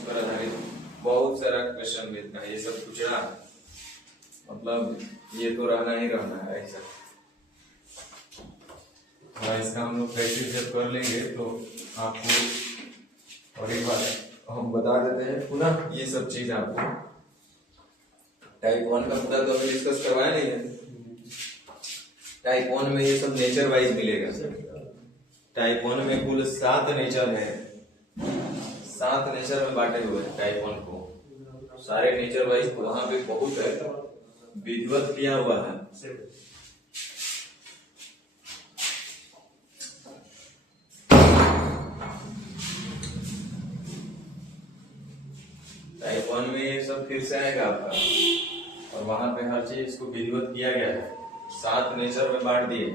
इस पर आधारित बहुत सारा क्वेश्चन मिलता है। ये सब पूछना मतलब ये तो रहना ही रहना है ऐसा। थोड़ा इसका हम लोग प्रैक्टिस जब कर लेंगे तो आपको, और एक बार हम बता देते हैं पुनः ये सब चीज आपको टाइप 1 का पूरा तो अभी डिस्कस करवाया नहीं है। टाइप 1 में ये सब नेचर वाइज मिलेगा। टाइप 1 में कुल 7 नेचर है, 7 नेचर में बांटे हुए हैं टाइप 1 को। सारे नेचर वाइज वहां पे बहुत है, विधिवत किया हुआ है। टाइप 1 में ये सब फिर से आएगा आपका, और वहां पे हर चीज इसको विधिवत किया गया है। 7 नेचर में बांट दिए।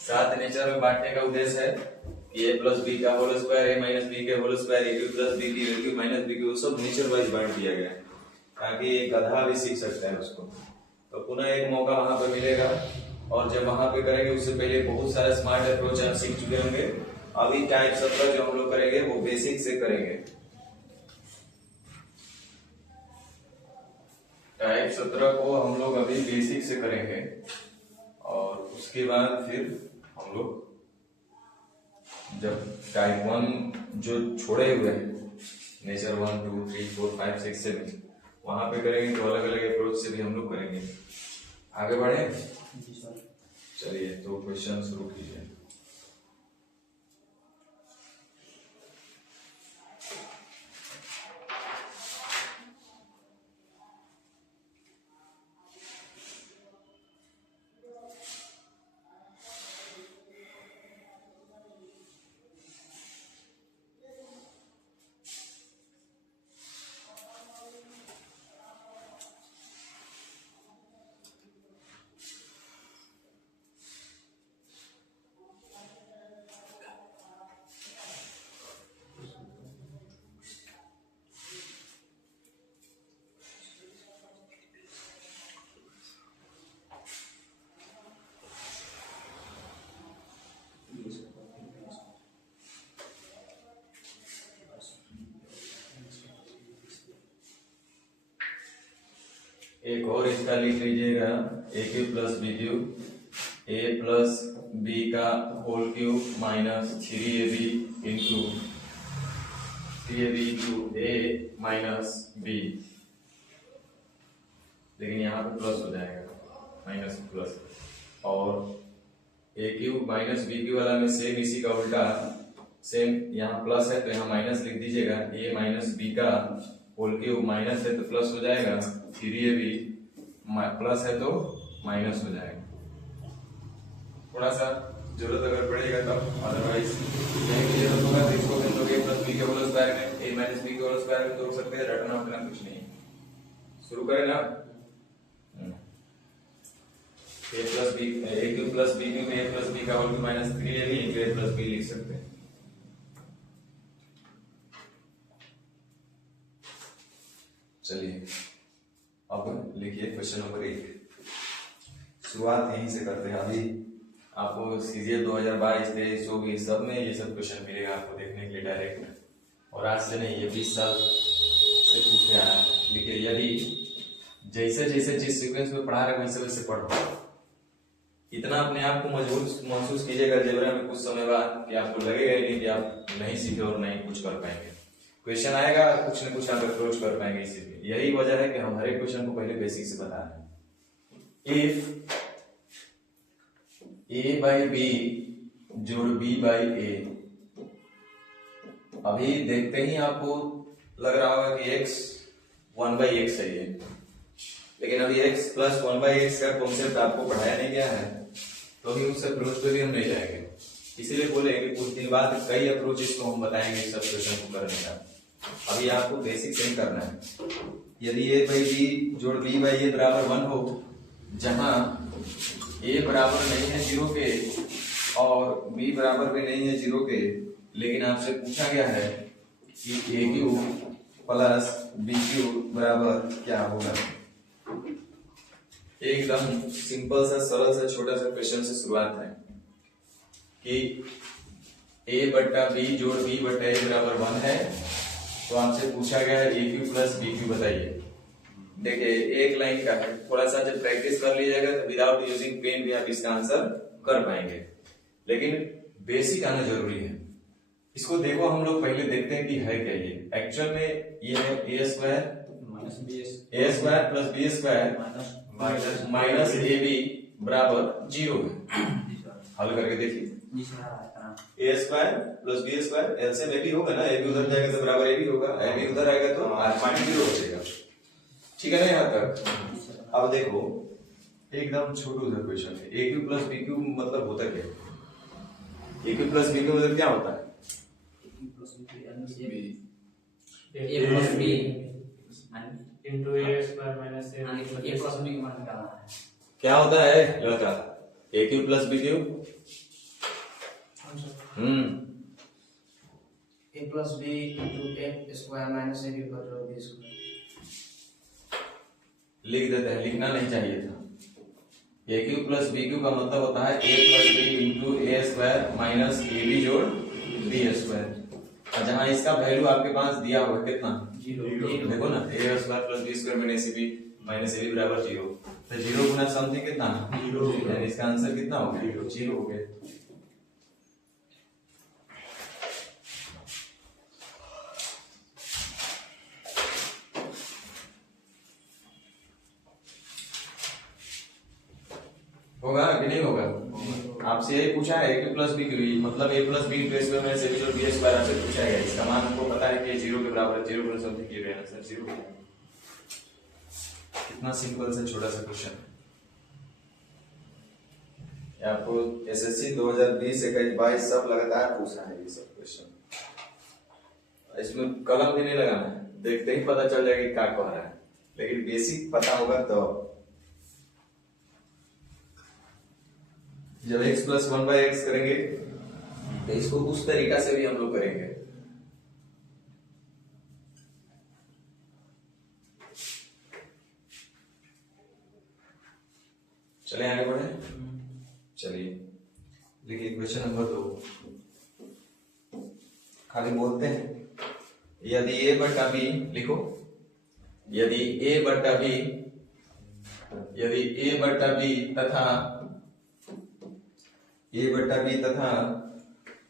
7 नेचर में बांटने का उद्देश्य है कि a प्लस बी का whole square, a minus B के whole square, a cube plus B की वैल्यू माइनस बी की, सब नेचर वाइज बांट दिया गया है ताकि एक गधा भी सीख सकता है उसको। तो पुनः एक मौका वहां पे मिलेगा, और जब वहां पे करेंगे उससे पहले बहुत सारे स्मार्ट अप्रोच आप सीख चुके होंगे। अभी टाइप 17 जो हम लोग करेंगे वो बेसिक से करेंगे। टाइप 17 को हम लोग अभी बेसिक से करेंगे, और उसके बाद फिर हम लोग जब टाइप 1 जो छोड़े हुए हैं नेचर 1 2 3 4 5 6 7 वहां पे करेंगे, तो अलग अलग अप्रोच से भी हम लोग करेंगे। आगे बढ़े, चलिए तो क्वेश्चन शुरू कीजिए। एक और इसका लिख लीजिएगा, A cube plus B cube, A plus B का whole cube minus 3ab into 3ab into A minus B. लेकिन यहाँ पे प्लस हो जाएगा, माइनस प्लस, और A cube minus B cube वाला में सेम इसी का उल्टा, सेम यहाँ प्लस है तो यहाँ माइनस लिख दीजिएगा। ए माइनस बी का होल क्यूब माइनस है तो प्लस हो जाएगा, 3ab प्लस है तो माइनस हो जाएगा। थोड़ा सा जरूरत अगर पड़ेगा तब, अदरवाइज नहीं भी जरूरत होगा तो इसको हम लोग ए प्लस बी के होल स्क्वायर में, ए माइनस बी के होल स्क्वायर में तोड़ सकते हैं। रटना उठना कुछ नहीं। शुरू करें ना, A plus B, A cube plus B cube, A plus B का whole cube minus 3ab into A plus B लिख सकते हैं। चलिए अब लिखिए क्वेश्चन नंबर 1। शुरुआत यहीं से करते हैं। अभी आपको सीजीएल 2022 23 24 सब में ये सब क्वेश्चन मिलेगा आपको देखने के लिए डायरेक्ट, और आज से नहीं, ये 20 साल से पूछ के आया। देखिए यदि जैसे जैसे जिस सीक्वेंस में पढ़ा रहे वैसे वैसे पढ़ो, इतना अपने आप को मजबूत महसूस कीजिएगा जेबरा में कुछ समय बाद कि आपको लगेगा ही नहीं कि आप नहीं सीखे और नहीं कुछ कर पाएंगे। क्वेश्चन आएगा, कुछ न कुछ आप अप्रोच कर पाएंगे। इसीलिए यही वजह है कि हम हर एक क्वेश्चन को पहले बेसिक से बता रहे हैं। इफ a बाई बी जोड़ b बाई a, अभी देखते ही आपको लग रहा होगा कि x 1/x सही है, लेकिन अभी x प्लस 1/x का कॉन्सेप्ट आपको पढ़ाया नहीं गया है, तो अभी उस अप्रोच पे भी हम नहीं जाएंगे। इसीलिए बोले कि कुछ दिन बाद कई अप्रोचेस को हम बताएंगे सब क्वेश्चन को करने का। अभी आपको बेसिक से ही करना है। यदि a बाई बी जोड़ b बाई a बराबर 1 हो, जहां a बराबर नहीं है 0 के और b बराबर भी नहीं है 0 के, लेकिन आपसे पूछा गया है कि a cube plus b cube बराबर क्या होगा। एकदम सिंपल सा सरल सा छोटा सा क्वेश्चन से शुरुआत है कि a बट्टा b जोड़ b बट्टा a बराबर 1 है, तो आपसे पूछा गया है A cube plus B Q बताइए। देखिए एक लाइन का है, थोड़ा सा जब प्रैक्टिस कर लीजिएगा तो विदाउट यूजिंग पेन भी आप इसका आंसर कर पाएंगे, लेकिन बेसिक आना जरूरी है। इसको देखो, हम लोग पहले देखते हैं कि है क्या ये। एक्चुअल में ये है A square plus B square minus A B बराबर 0 है। हल करके देखिए, A square plus B square LCM A B होगा ना, ए बी उधर जाएगा तो बराबर ए बी होगा, ए बी उधर आएगा तो माइनस 0 बचेगा। ठीक है ना यहाँ तक। अब देखो एकदम छोटू सा क्वेश्चन है, A cube plus B cube मतलब होता क्या है? A cube plus B cube मतलब क्या होता है? A plus B into a square minus a A plus B का मान निकालना है। क्या होता है लड़का? A cube plus B cube A plus B into A square minus A B बराबर बी स्क्वायर। लिख देते हैं, लिखना नहीं चाहिए था। A cube plus B Q का मतलब होता है A plus B into A square minus A B जोड़ बी स्क्वायर। और जहां इसका वैल्यू आपके पास दिया हुआ है कितना? 0। देखो ना, A square plus B square minus A B बराबर 0। तो 0 गुना समथिंग कितना? 0। यानी इसका आंसर कितना हो गया? 0 हो गया। होगा कि नहीं होगा? आपसे यही पूछा है ए प्लस बी क्यू मतलब A plus B into square minus A B जोड़ बी स्क्वायर आपसे पूछा गया। इसका मान हमको पता है कि 0 के बराबर है, 0 गुना समथिंग ये आंसर 0 है। कितना सिंपल से छोटा सा क्वेश्चन है। आपको एसएससी 2020 21 सब लगातार पूछा है ये सब क्वेश्चन। इसमें कलम भी नहीं लगाना है, देखते ही पता चल जाएगा क्या कह रहा है, लेकिन बेसिक पता होगा तो। जब x प्लस 1/x करेंगे तो इसको उस तरीका से भी हम लोग करेंगे। चले आगे बढ़े। चलिए देखिए क्वेश्चन नंबर 2। खाली बोलते हैं, यदि a बटा b लिखो, यदि a बटा b तथा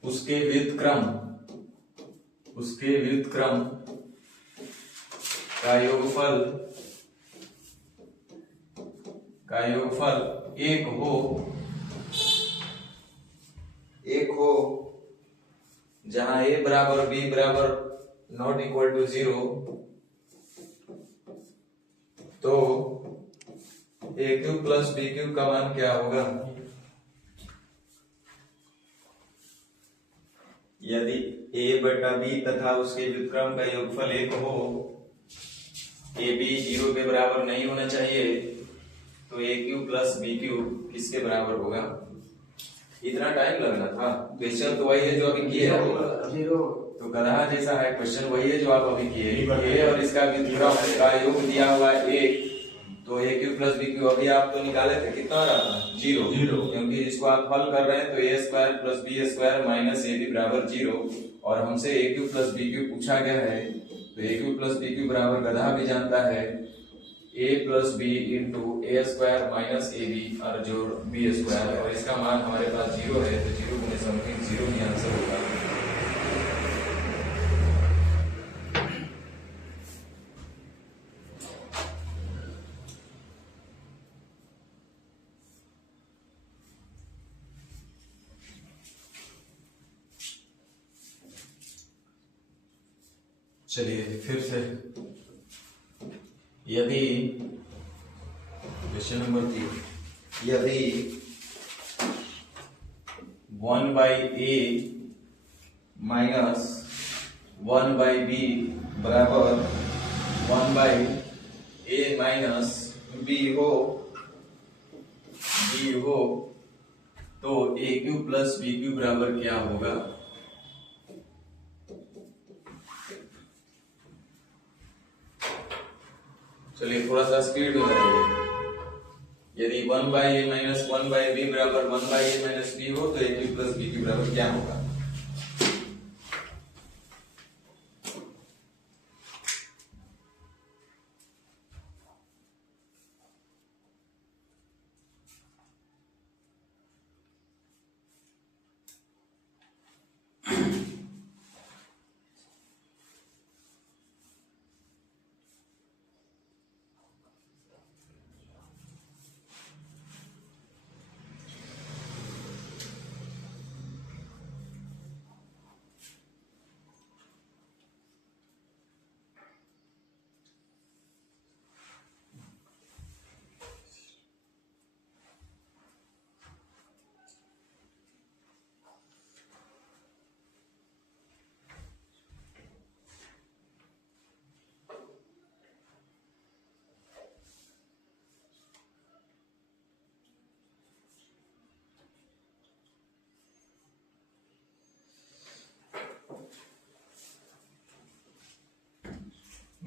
उसके व्युत्क्रम का योगफल एक हो जहां a बराबर b बराबर नॉट इक्वल टू 0, तो A cube plus B Q का मान क्या होगा? यदि a बटा b तथा उसके व्युत्क्रम का योगफल 1 हो, ए बी 0 के बराबर नहीं होना चाहिए, तो A cube plus B Q किसके बराबर होगा? इतना टाइम लगना था। क्वेश्चन तो वही है जो अभी किए हैं, तो गधा जैसा है क्वेश्चन, वही है जो आप अभी किए और इसका व्युत्क्रम का योग दिया हुआ है 1, तो A cube plus B Q अभी आप तो निकाले थे, कितना आ रहा था? 0, क्योंकि इसको आप हल कर रहे हैं तो A square plus B square minus A B बराबर 0, और हमसे A cube plus B cube पूछा गया है, तो A cube plus B cube बराबर गधा भी जानता है a plus B into A square minus A B और जोड़ बी स्क्वायर, और इसका मान हमारे पास 0 है, तो 0 गुने समथिंग 0 ही आंसर होगा। चलिए फिर से, यदि क्वेश्चन नंबर 3, यदि 1/a माइनस 1/b बराबर 1/a माइनस b हो, तो A cube plus B cube बराबर क्या होगा? चलिए थोड़ा सा स्पीड में करेंगे। यदि 1/a माइनस 1/b बराबर 1/a माइनस b हो, तो a Q plus b Q बराबर क्या होगा?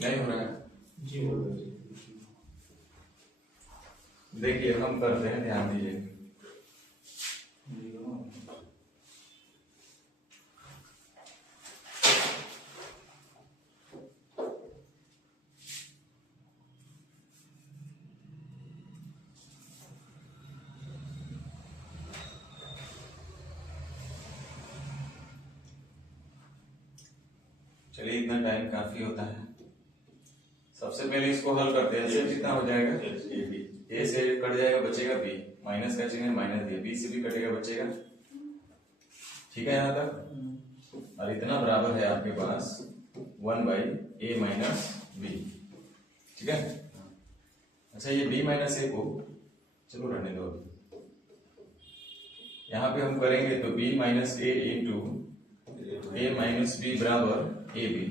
नहीं हो रहा है। 0 देखिए हम करते हैं, ध्यान दीजिए। चलिए इतना टाइम काफी होता है। सबसे पहले इसको हल करते हैं। ऐसे कितना हो जाएगा, ए से कट जाएगा, बचेगा बी, माइनस का चिन्ह माइनस दिया, बी से भी कटेगा, बचेगा। ठीक है यहाँ तक। और इतना बराबर है आपके पास 1/a माइनस बी। ठीक है। अच्छा ये b माइनस ए को चलो रहने दो। यहाँ पे हम करेंगे तो b minus a into a minus b बराबर ए बी,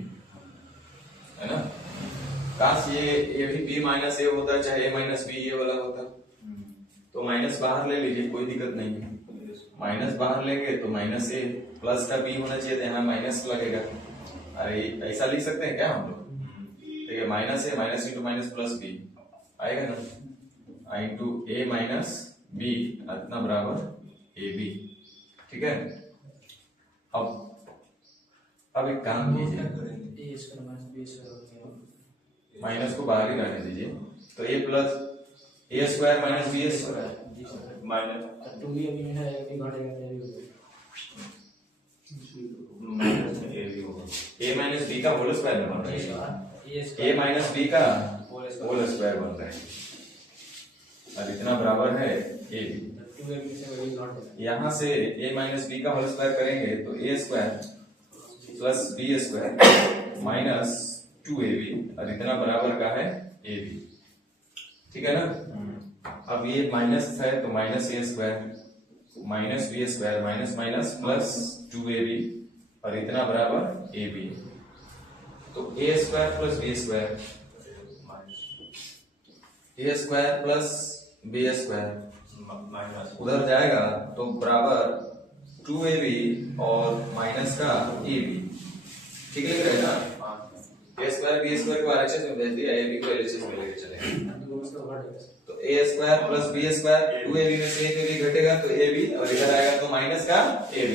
है ना। काश ये भी b माइनस ए होता है, चाहे a माइनस बी ये वाला होता, तो माइनस बाहर ले लीजिए, कोई दिक्कत नहीं है। माइनस बाहर लेंगे तो माइनस ए, प्लस का b होना चाहिए, तो यहाँ माइनस लगेगा। अरे ऐसा लिख सकते हैं क्या हम लोग? देखिए minus A minus into minus plus B आएगा ना, इंटू ए माइनस बी इतना बराबर ए बी। ठीक है। अब एक काम कीजिए, A square minus B square minus को बाहर ही रहने दीजिए, तो A plus A square minus B square minus 2b अभी है, अभी घटेगा तो माइनस ए बी होगा, ए माइनस बी का होल स्क्वायर में बन रहा है, ए माइनस बी का होल स्क्वायर बन रहा है, और इतना बराबर है ए बी। 2ab से वही घटेगा। यहाँ से a माइनस बी का होल स्क्वायर करेंगे तो a square plus B square minus 2ab, और इतना बराबर का है a b। ठीक है ना। अब ये माइनस है तो minus a square minus B square minus minus plus 2ab, और इतना बराबर a b। तो a square plus B square, a square plus B square उधर जाएगा तो बराबर 2ab और माइनस का ab। ठीक लिख रहे हैं ना। a स्क्वायर बी स्क्वायर को आरएचएस में भेज दिया, ab को एलएचएस में लेके चलेंगे, तो a square plus B square 2ab में से ab घटेगा तो ab, और इधर आएगा तो माइनस का ab,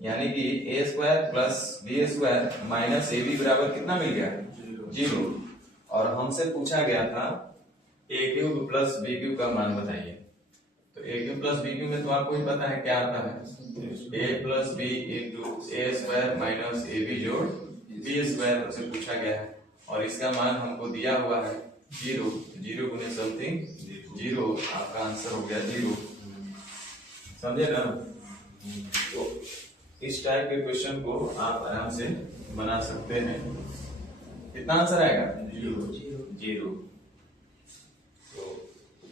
यानी कि a square plus B square minus ab बराबर कितना मिल गया, 0। और हमसे पूछा गया था a cube plus B cube का मान बताइए, तो A cube plus B cube में तो आपको ही पता है क्या आता है, A plus B into A square minus A B जोड़ बी स्क्वायर से पूछा गया है, और इसका मान हमको दिया हुआ है 0, 0 गुने समथिंग 0, आपका आंसर हो गया 0। समझे ना। तो इस टाइप के क्वेश्चन को आप आराम से बना सकते हैं। कितना आंसर आएगा, 0। तो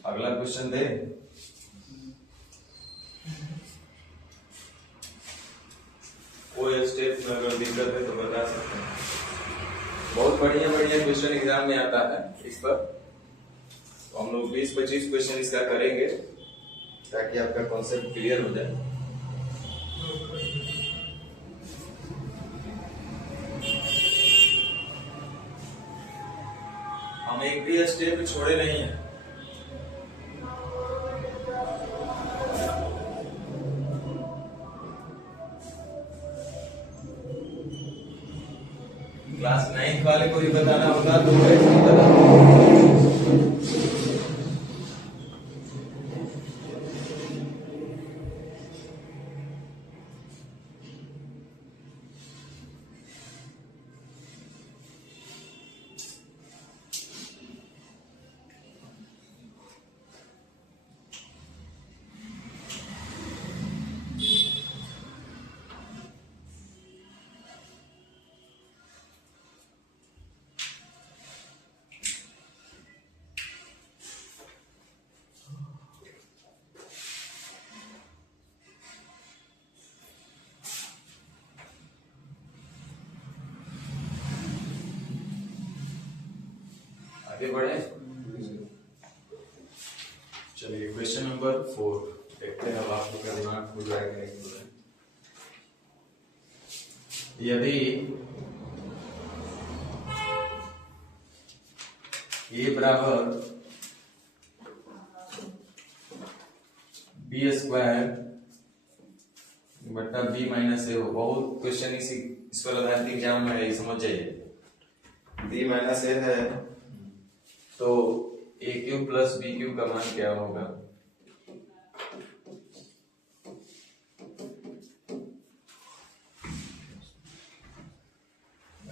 अगला क्वेश्चन दे। कोई स्टेप में अगर दिक्कत है तो बता सकते हैं। बहुत बढ़िया बढ़िया क्वेश्चन एग्जाम में आता है इस पर, तो हम लोग 20-25 क्वेश्चन इसका करेंगे ताकि आपका कॉन्सेप्ट क्लियर हो जाए। हम एक भी स्टेप छोड़े नहीं है। क्लास 9 वाले को भी बताना होगा तो कैसे बताना। आगे बढ़े। चलिए क्वेश्चन नंबर 4 देखते हैं, अब आप लोग का दिमाग खुल रहा है कि नहीं खुल रहा है। यदि ए बराबर बी स्क्वायर बट्टा बी माइनस ए हो। बहुत क्वेश्चन इस पर आधारित एग्जाम में है, समझ जाइए। बी माइनस ए है तो A cube plus B cube का मान क्या होगा?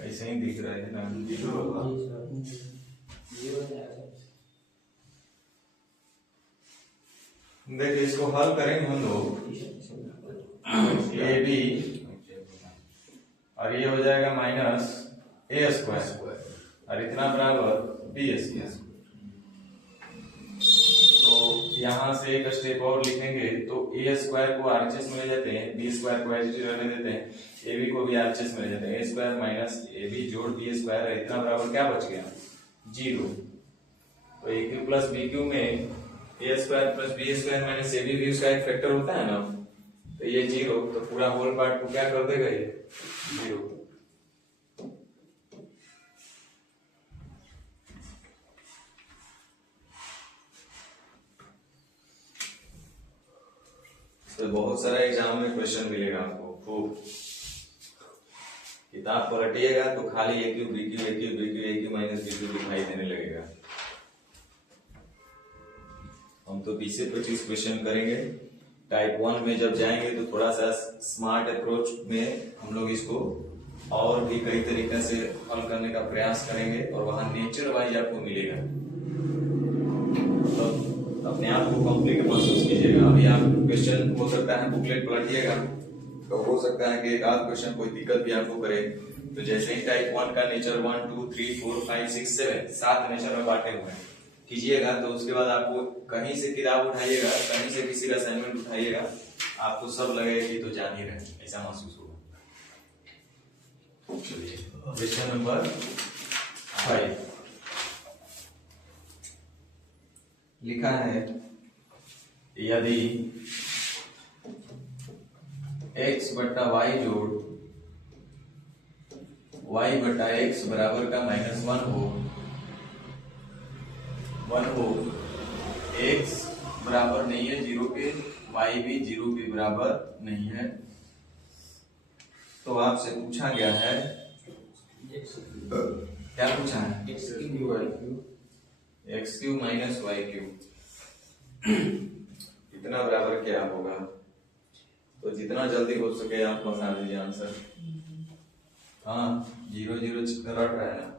ऐसे ही दिख रहा है ना, देखिए इसको हल करेंगे हम लोग। ए बी और ये हो जाएगा माइनस ए स्क्वायर और इतना बराबर बी स्क्वायर। तो यहाँ से एक स्टेप और लिखेंगे तो ए स्क्वायर को आरएचएस में ले जाते हैं, बी स्क्वायर को एच रहने देते हैं, ए बी को भी आरएचएस में ले जाते हैं। A square minus A B जोड़ बी स्क्वायर है, इतना बराबर क्या बच गया? 0। तो A cube plus B cube में A square plus B square minus A B भी उसका एक फैक्टर होता है ना, तो ये 0, तो पूरा होल पार्ट को क्या कर देगा ये 0। तो बहुत सारा एग्जाम में क्वेश्चन मिलेगा आपको खूब। किताब पलटिएगा तो खाली A cube B cube A cube B cube A cube minus B cube दिखाई देने लगेगा। हम तो 20 से 25 क्वेश्चन करेंगे। टाइप 1 में जब जाएंगे तो थोड़ा सा स्मार्ट अप्रोच में हम लोग इसको और भी कई तरीके से हल करने का प्रयास करेंगे और वहां नेचर वाइज आपको मिलेगा, तो अपने आप को कंप्लीट महसूस कीजिएगा। अभी आप क्वेश्चन हो सकता है बुकलेट पलटिएगा तो हो सकता है कि एक आध क्वेश्चन कोई दिक्कत भी आपको करे। तो जैसे ही टाइप 1 का नेचर 1 2 3 4 5 6 7 7 नेचर में बांटे हुए हैं कीजिएगा, तो उसके बाद आपको कहीं से किताब उठाइएगा, कहीं से किसी का असाइनमेंट उठाइएगा, आपको सब लगेगा कि तो जान ही रहे, ऐसा महसूस होगा। चलिए क्वेश्चन नंबर 5 लिखा है, यदि x बट्टा y जोड़ y बट्टा x बराबर का -1 हो, x बराबर नहीं है 0 के, y भी 0 के बराबर नहीं है, तो आपसे पूछा गया है, क्या पूछा है? X cube minus Y cube इतना बराबर क्या होगा? तो जितना जल्दी हो सके आप बता दीजिए आंसर। हाँ 0 0 रट रहा है ना।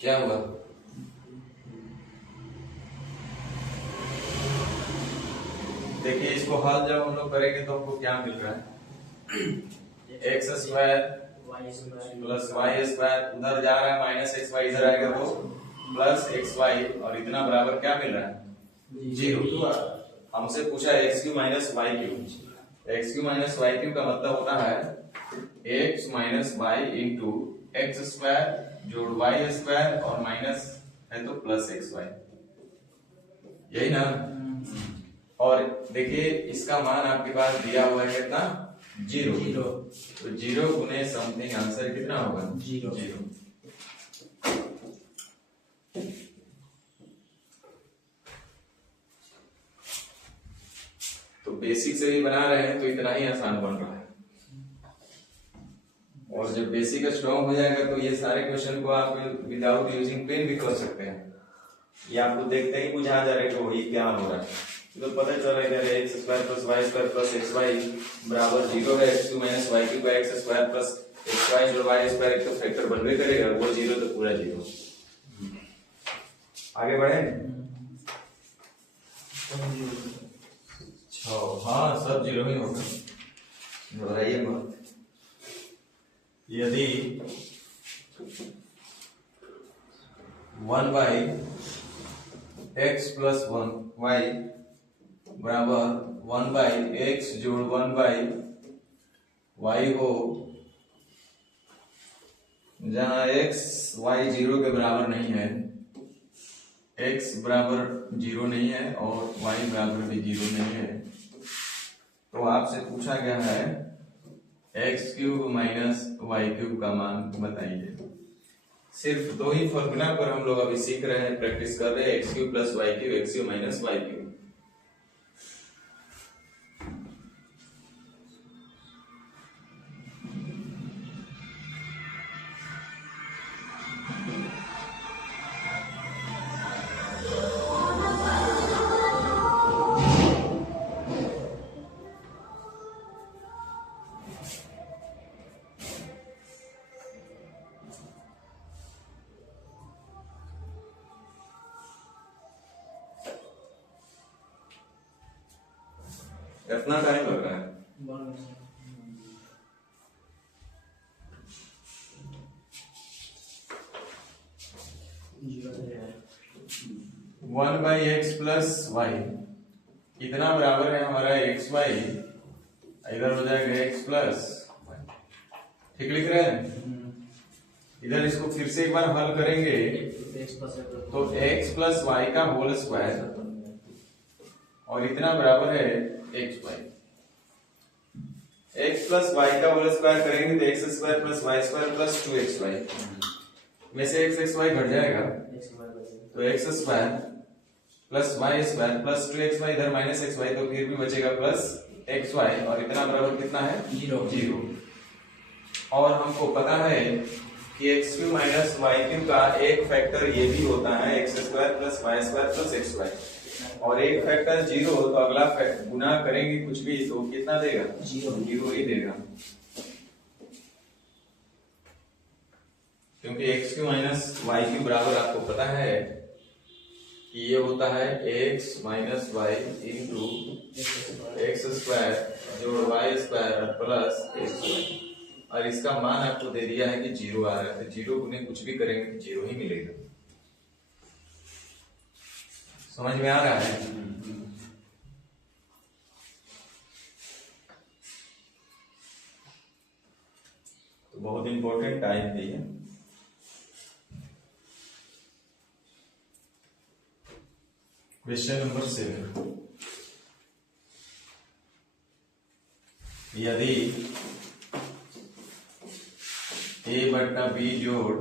क्या हुआ? देखिए इसको हल जब हम लोग करेंगे तो हमको क्या मिल रहा है? X square plus Y square उधर जा रहा है, माइनस एक्स वाई इधर आएगा तो प्लस एक्स वाई, और इतना बराबर क्या मिल रहा है? 0। हमसे पूछा x cube minus Y cube. X cube minus Y cube का मतलब होता है x minus y into x square जोड़ वाई स्क्वायर और माइनस है तो प्लस एक्स वाई, यही ना। और देखिए इसका मान आपके पास दिया हुआ है कितना? 0। तो 0 गुने समथिंग आंसर कितना होगा? 0। तो बेसिक से भी बना रहे हैं तो इतना ही आसान बन रहा है, और जब बेसिक स्ट्रॉन्ग हो जाएगा तो ये सारे क्वेश्चन को आप विदाउट यूजिंग पेन भी कर सकते हैं। ये आपको देखते ही बुझा जा रहा है कि ये क्या हो रहा है, तो पता चल रहा है इधर X square plus Y square plus X Y बराबर 0 है। X cube minus Y cube का X square plus X Y जोड़ वाई स्क्वायर एक तो फैक्टर बनवे करेगा, वो 0 तो पूरा 0। आगे बढ़े। हाँ सब 0 ही होगा, घबराइए मत। यदि 1 बाई एक्स प्लस 1 वाई बराबर 1/x जोड़ 1/y हो, जहां x y 0 के बराबर नहीं है, x बराबर 0 नहीं है और y बराबर भी 0 नहीं है, तो आपसे पूछा गया है x³ माइनस y³ का मान बताइए। सिर्फ दो ही फॉर्मूला पर हम लोग अभी सीख रहे हैं, प्रैक्टिस कर रहे हैं, x³ plus y³ x³ minus y³। कितना टाइम लग रहा है? 1/x प्लस y कितना बराबर है हमारा xy, इधर हो जाएगा x प्लस y। ठीक लिख रहे हैं? इधर इसको फिर से एक बार हल करेंगे तो x प्लस y का होल स्क्वायर और इतना बराबर है xy। x प्लस y का होल स्क्वायर करेंगे तो x square plus y square plus 2xy में से xy घट जाएगा तो x square plus y square plus 2xy, इधर माइनस xy तो फिर भी बचेगा प्लस xy और इतना बराबर कितना है? 0। और हमको पता है कि x³ माइनस y³ का एक फैक्टर ये भी होता है x square plus y square plus xy, और एक फैक्टर 0 तो अगला गुना करेंगे कुछ भी तो कितना देगा? 0 ही देगा, क्योंकि x³ माइनस y³ बराबर आपको पता है कि ये होता है x minus y into x square जोड़ y स्क्वायर प्लस xy, और इसका मान आपको दे दिया है कि 0 आ रहा है, तो 0 गुने कुछ भी करेंगे तो 0 ही मिलेगा। समझ में आ रहा है? तो बहुत इंपॉर्टेंट टाइप है ये। क्वेश्चन नंबर 7, यदि a बट्टा b जोड़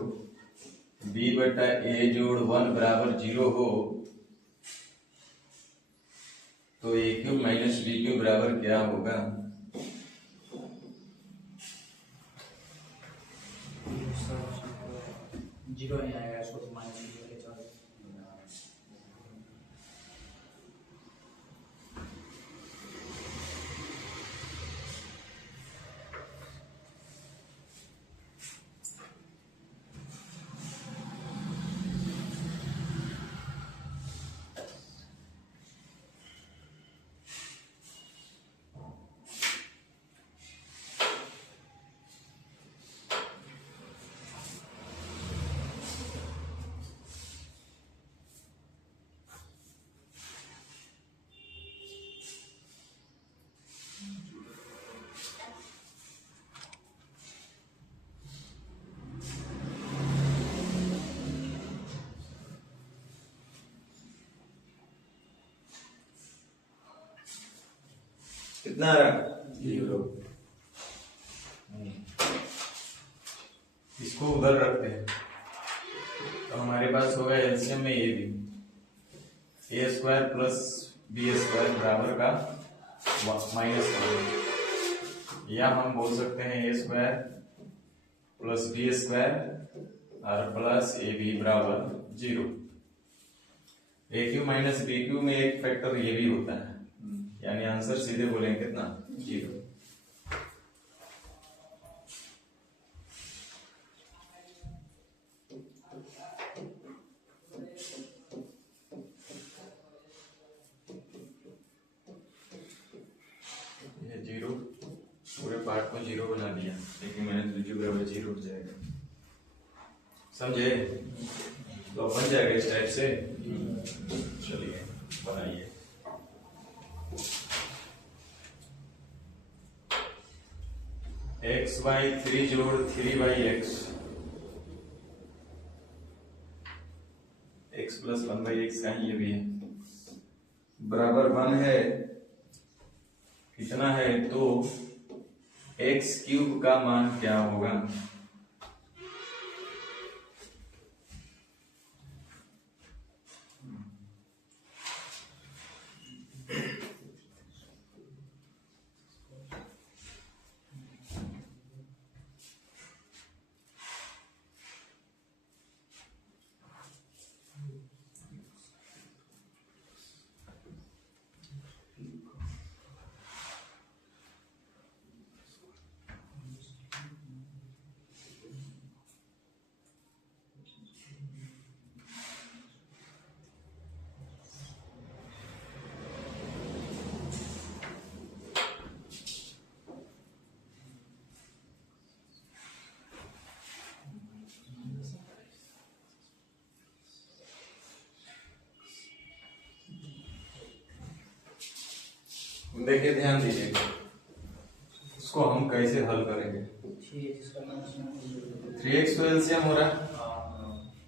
b बट्टा a जोड़ 1 बराबर 0 हो तो a³ माइनस b³ बराबर क्या होगा? जीरो नहीं आएगा, इसको तो माइनस लेके चलो। कितना रहा? 0। इसको उधर रखते हैं तो हमारे पास होगा एलसीएम में ये भी a square plus b square बराबर का -1, या हम बोल सकते हैं a square plus b square और प्लस ab बराबर 0। a³ माइनस b³ में एक फैक्टर ये भी होता है, यानी आंसर सीधे बोलेंगे कितना? 0। ये 0 पूरे पार्ट को 0 बना दिया, लेकिन मैंने b³ बराबर 0 हो जाएगा। समझे? तो बन जाएगा इस टाइप से। चलिए बनाइए। एक्स बाई 3 जोड़ 3 by x, x plus 1 by x का ही ये भी है, बराबर 1 है, कितना है तो एक्स क्यूब का मान क्या होगा? देखिए ध्यान दीजिए, इसको हम कैसे हल करेंगे। 3x तो एलसीएम हो रहा है,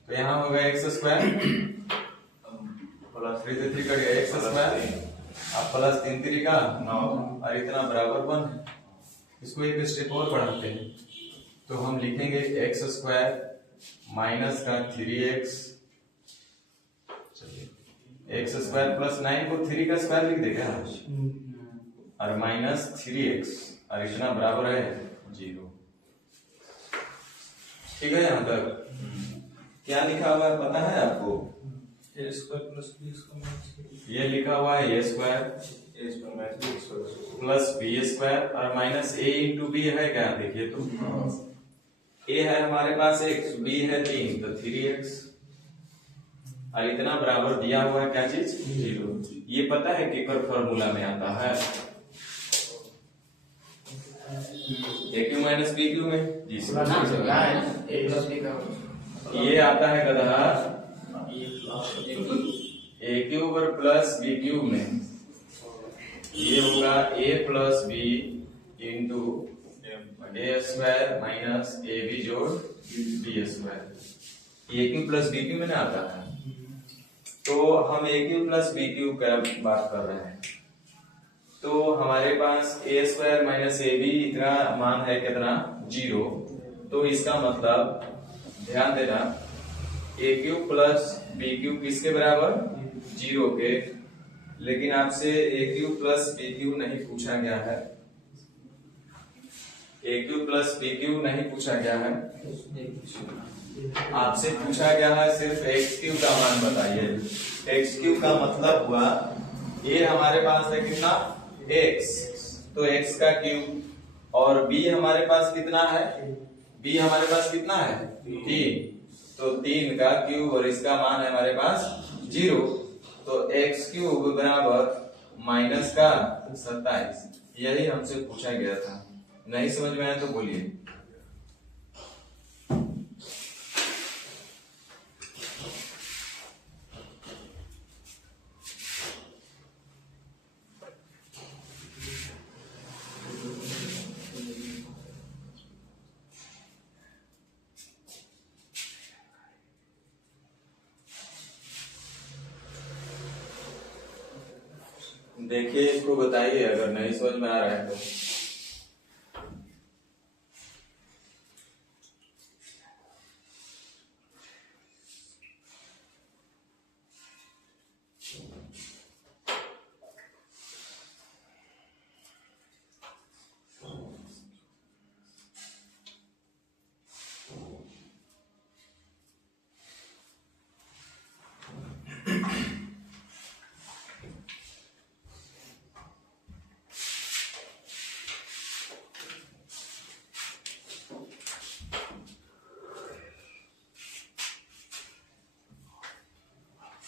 तो यहाँ होगा एक्स स्क्वायर प्लस 3 से 3 कट गया एक्स स्क्वायर, अब प्लस 3 3 का 9 और इतना बराबर 1 है। इसको एक स्टेप और बढ़ाते हैं, तो हम लिखेंगे एक्स स्क्वायर माइनस का 3x, एक्स स्क्वायर प्लस 9 को 3 का स्क्वायर लिख देगा और माइनस 3x और इतना बराबर है 0। ठीक है, यहाँ तक क्या लिखा हुआ है पता है आपको? ए स्क्वायर प्लस बी स्क्वायर, ये लिखा हुआ है A square plus B square और माइनस ए इंटू बी है क्या? देखिए तो ए है हमारे पास x, b है 3 तो 3x और इतना बराबर दिया हुआ है क्या चीज? 0। ये पता है केकर फॉर्मूला में आता है A cube minus B cube में जी ए प्लस बी का ये आता है गधा ए क्यूब और प्लस बी क्यूब में, ये होगा A plus B into A square minus A B जोड़ B square. A cube plus B cube में ना आता है, तो हम A cube plus B cube का बात कर रहे हैं, तो हमारे पास A square minus A B इतना मान है कितना? 0। तो इसका मतलब ध्यान देना ए क्यूब प्लस बी क्यूब किसके बराबर? 0 के। लेकिन आपसे ए क्यूब प्लस बी क्यूब नहीं पूछा गया है, A cube plus B cube नहीं पूछा गया है, आपसे पूछा गया है सिर्फ एक्स क्यूब का मान बताइए। एक्स क्यूब का मतलब हुआ ए हमारे पास है कितना? x, तो x का क्यूब और b हमारे पास कितना है? b हमारे पास कितना है? 3, तो 3 का क्यूब और इसका मान है हमारे पास 0, तो x क्यूब बराबर माइनस का 27। यही हमसे पूछा गया था। नहीं समझ में आया तो बोलिए। देखिए इसको बताइए अगर नहीं समझ में आ रहा है तो।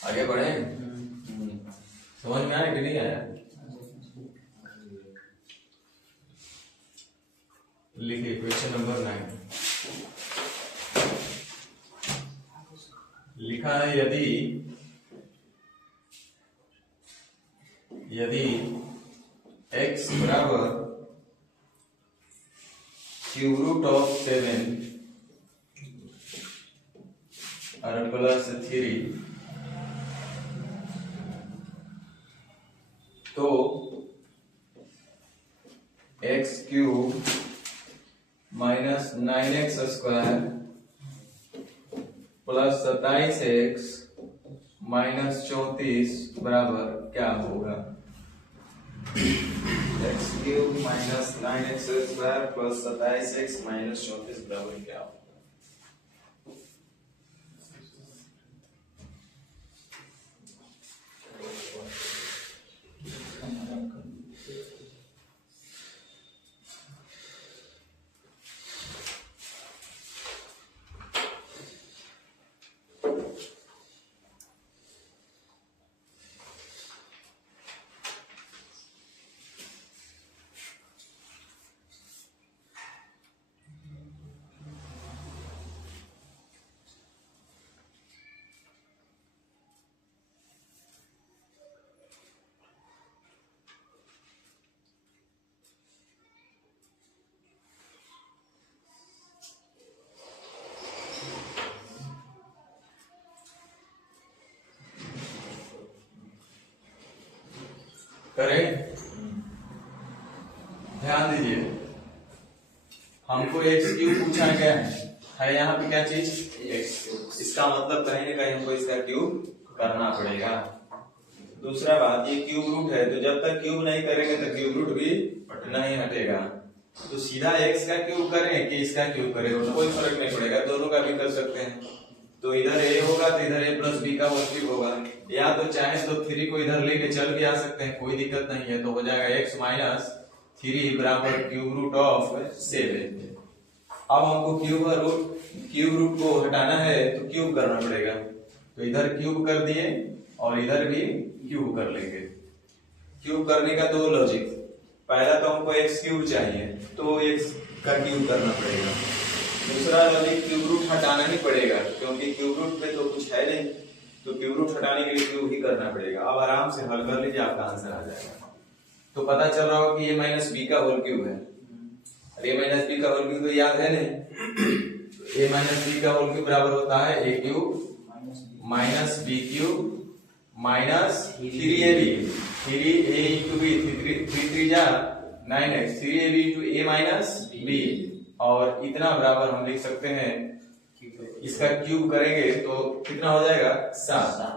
आगे बढ़े। समझ में आया कि नहीं आया? लिखिए क्वेश्चन नंबर 9 लिखा है यदि x बराबर क्यूब रूट ऑफ 7 और प्लस 3, तो x cube minus 9x square plus 27x minus 34 बराबर क्या होगा? X cube minus 9x square plus 27x minus 34 बराबर क्या होगा? करें, ध्यान दीजिए, हमको एक्स क्यूब पूछा गया है यहाँ पे क्या चीज? X cube. इसका मतलब कहीं ना कहीं हमको इसका क्यूब करना पड़ेगा। दूसरा बात, ये क्यूब रूट है, तो जब तक क्यूब नहीं करेंगे तो क्यूब रूट भी नहीं हटेगा। तो सीधा एक्स का क्यूब करें कि इसका क्यूब करें, तो कोई फर्क नहीं पड़ेगा, दोनों का भी कर सकते हैं। तो इधर ए होगा तो इधर ए प्लस बी का होल क्यूब होगा, या तो चाहे तो 3 को इधर लेके चल भी आ सकते हैं, कोई दिक्कत नहीं है। तो हो जाएगा x माइनस 3 बराबर क्यूब रूट ऑफ 7। अब हमको क्यूब रूट को हटाना है तो क्यूब करना पड़ेगा, तो इधर क्यूब कर दिए और इधर भी क्यूब कर लेंगे। क्यूब करने का दो लॉजिक, पहला तो हमको एक्स क्यूब चाहिए तो एक्स का क्यूब करना पड़ेगा, दूसरा लॉजिक क्यूब रूट हटाना ही पड़ेगा क्योंकि क्यूब रूट में तो कुछ है नहीं, तो क्यूब रूट हटाने के लिए क्यूब ही करना पड़ेगा। अब आराम से हल कर लीजिए, आपका आंसर आ जाएगा। तो पता चल रहा होगा कि ये माइनस बी का होल क्यूब है, और ये माइनस बी का होल क्यूब तो याद है नहीं, ए माइनस बी का होल क्यूब बराबर होता है A cube minus B cube minus 3ab, 3a इंटू बी, 3 जा 9x, 3ab into a minus b, और इतना बराबर हम लिख सकते हैं, इसका क्यूब करेंगे तो कितना हो जाएगा? 7।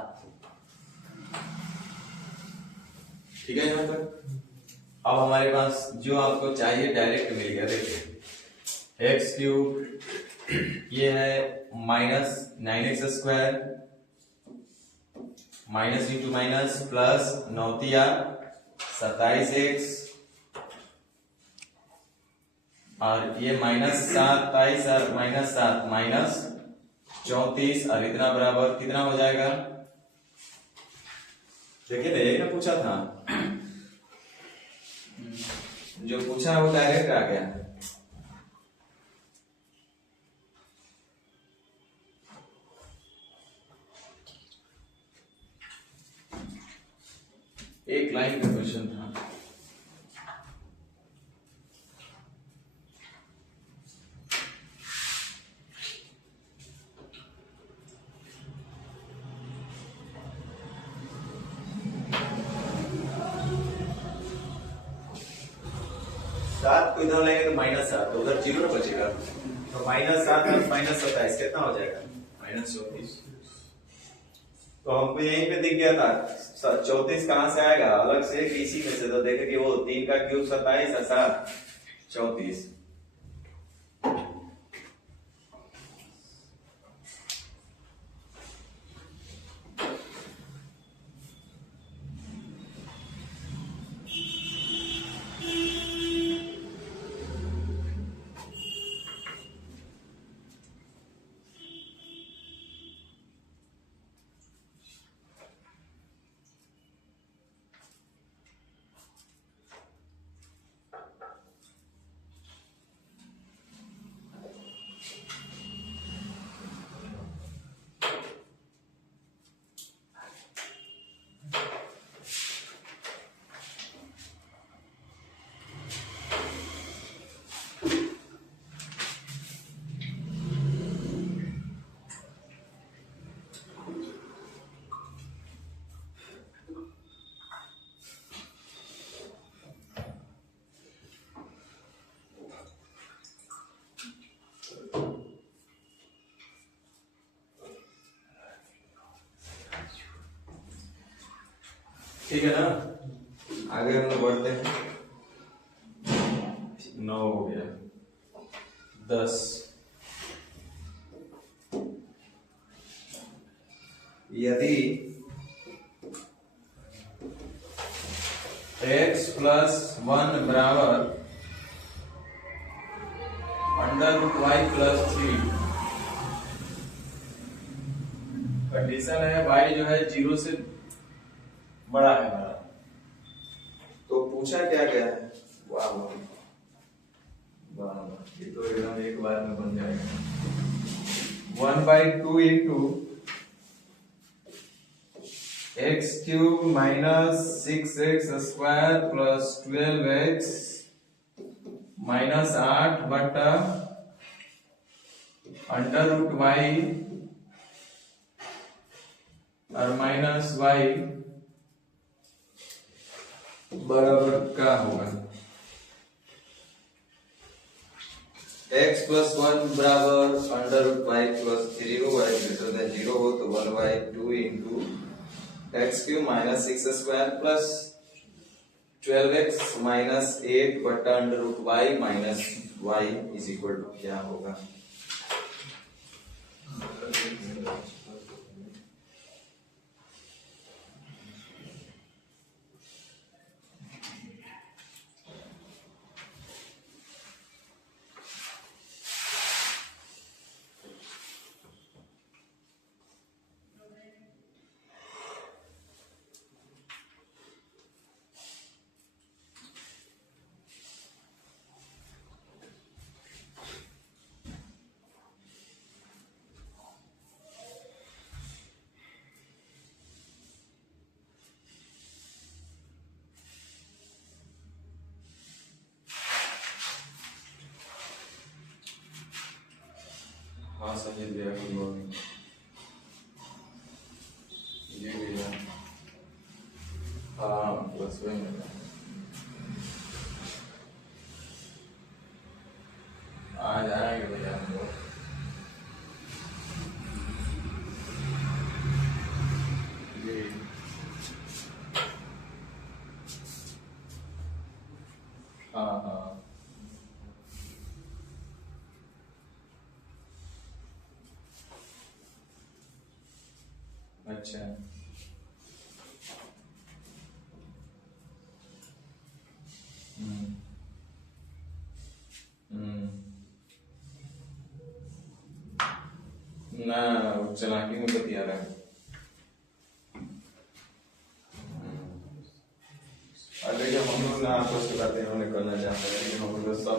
ठीक है यहाँ तक। अब हमारे पास जो आपको चाहिए डायरेक्ट मिल गया। देखिए एक्स क्यूब ये है minus 9x square minus into minus plus 9 27x, और ये माइनस 27 और माइनस 7 माइनस 34, और इतना बराबर कितना हो जाएगा? देखिए ना, यही ना पूछा था, जो पूछा वो डायरेक्ट आ गया। एक लाइन का क्वेश्चन था। सात को इधर लेंगे तो माइनस 7, तो उधर 0 बचेगा, तो माइनस 7 और माइनस 27 कितना हो जाएगा? माइनस 34। तो हमको यहीं पे दिख गया था 34 कहां से आएगा? अलग से इसी में से, तो देखे कि वो 3 का क्यूब 27 और 7 34। ठीक है ना। आगे हम लोग बढ़ते हैं। 9 हो गया, 10। यदि x प्लस 1 बराबर √y प्लस 3, कंडीशन है y जो है 0 से बड़ा है हमारा, तो पूछा क्या गया है। वाह वाह वाह, ये तो एकदम एक बार में बन जाएगा। 1/2 into x cube minus 6x square plus 12x minus 8 बटा √y और माइनस y बराबर क्या होगा। x प्लस 1 बराबर √y प्लस 3 हो, y ग्रेटर देन 0 हो, तो 1/2 into x cube minus 6 square plus 12x minus 8 बटा √y minus y is equal to क्या होगा। हाँ संजीत भैया, गुड मॉर्निंग। जी भैया, हाँ बस वही में आज आएंगे भैया हम लोग। जी हाँ हाँ अच्छा हम्म हम्म ना वो चालाकी में बतिया रहा है। और देखिए हम लोग ना आपस की बातें उन्होंने करना चाहते हैं, लेकिन हम लोग सब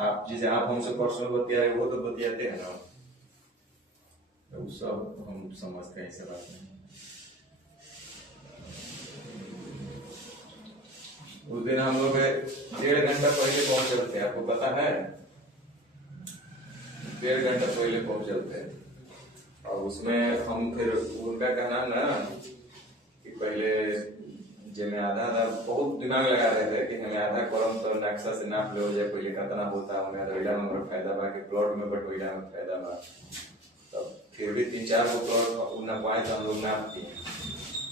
आप जिसे आप हमसे पर्सनल बतिया रहे वो तो बतियाते हैं ना, तो वो सब हम समझते हैं, ऐसे बात नहीं। उस दिन हम लोग 1.5 घंटा पहले पहुंचे थे, आपको पता है। 1.5 घंटा पहले पहुंचे थे, और उसमें हम फिर उनका कहना ना कि पहले जिन्हें आधा आधा बहुत दिमाग लगा रहे थे कि हमें आधा कॉलम तो नक्शा से नाप ले हो जाए, पहले कितना होता हमें अधोइला में फायदा बा कि प्लॉट में बटोइला में फायदा बा। तब फिर भी 3-4 गो प्लॉट ना पाए तो हम लोग नाप दिए,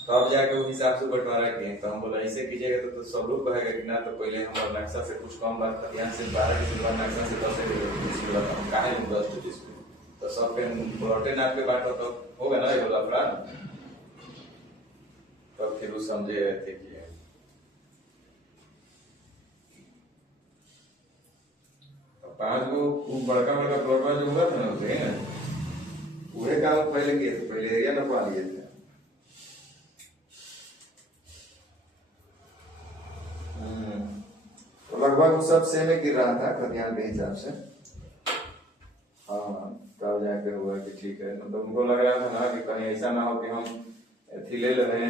तब जाके वो हिसाब से बंटवारा किए। तो हम बोला ऐसे कीजिएगा तो सब लोग कहेगा कि ना, तो पहले हमारा नक्शा से कुछ कम बात खतियान से 12 के बाद नक्शा से 10 हम काहे 10 तो सब पे प्लॉटे नाप के बांटो तो होगा ना, ये बोला प्लान। तब फिर वो समझे रहे थे कि 5 गो बड़का बड़का प्लॉट में जो हुआ था ना उसे वही काम पहले किए थे, पहले एरिया नपवा लिए थे। तो लगभग सब सेम ही गिर रहा था खतियान के हिसाब से। हाँ तब जाके हुआ कि ठीक है, मतलब उनको लग रहा था ना कि कहीं ऐसा ना हो कि हम एथी ले रहे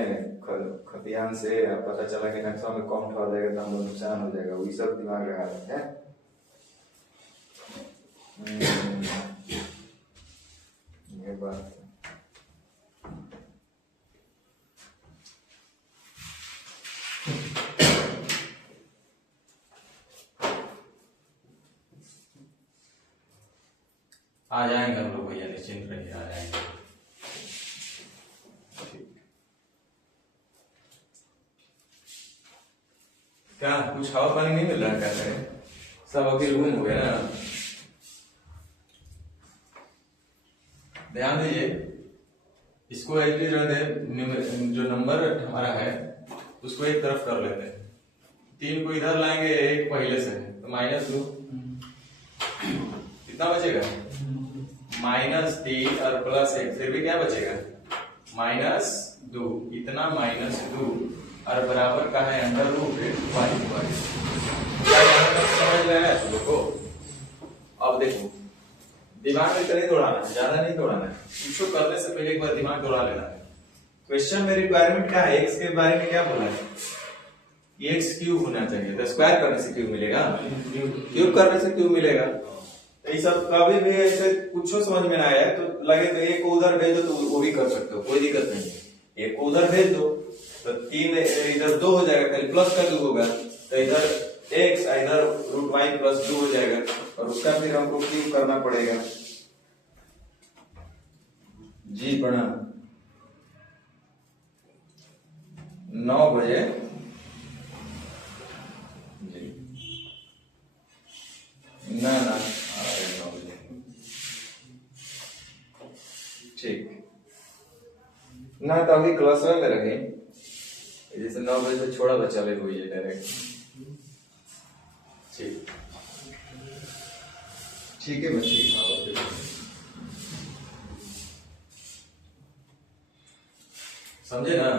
खतियान से, पता चला कि नक्शा में कम ठहर जाएगा तो हम लोग नुकसान हो जाएगा, वही सब दिमाग लगा रहे थे। ये बात आ जाएंगे हम लोग भैया, निश्चिंत रहिए आ जाएंगे। ठीक क्या कुछ हवा पानी नहीं मिल रहा, क्या करें, सब अभी रूम हो गया ना। ध्यान दीजिए, इसको एक ही जो नंबर हमारा है उसको एक तरफ कर लेते हैं, 3 को इधर लाएंगे, 1 पहले से है तो -2, कितना बचेगा -3 और +1, फिर भी क्या बचेगा -2, इतना -2 और बराबर का है √y। क्या यहाँ तक समझ में आया आप लोगों को? अब देखो, दिमाग में नहीं दौड़ाना है, ज्यादा नहीं दौड़ाना है, कुछ करने से पहले एक बार दिमाग दौड़ा लेना है। क्वेश्चन में रिक्वायरमेंट क्या है, x के बारे में क्या बोला है, x क्यूब होना चाहिए, तो स्क्वायर करने से क्यूब मिलेगा, क्यूब करने से क्यूब मिलेगा। तो ये सब कभी भी ऐसे कुछ समझ में ना आया तो लगे तो एक को उधर भेज दो तो वो भी कर सकते हो, कोई दिक्कत नहीं है। एक को उधर भेज दो तो 3 इधर 2 हो जाएगा, खाली प्लस का 2 होगा, तो इधर x इधर √y + 2 हो जाएगा, और उसका फिर हमको क्यूब करना पड़ेगा। जी प्रणाम। 9 बजे जी, ना 9 बजे ठीक ना, तो अभी क्लास में रहे, जैसे 9 बजे से छोड़ा बच्चा ले हुई है डायरेक्ट, ठीक ठीक है बच्चे, समझे ना।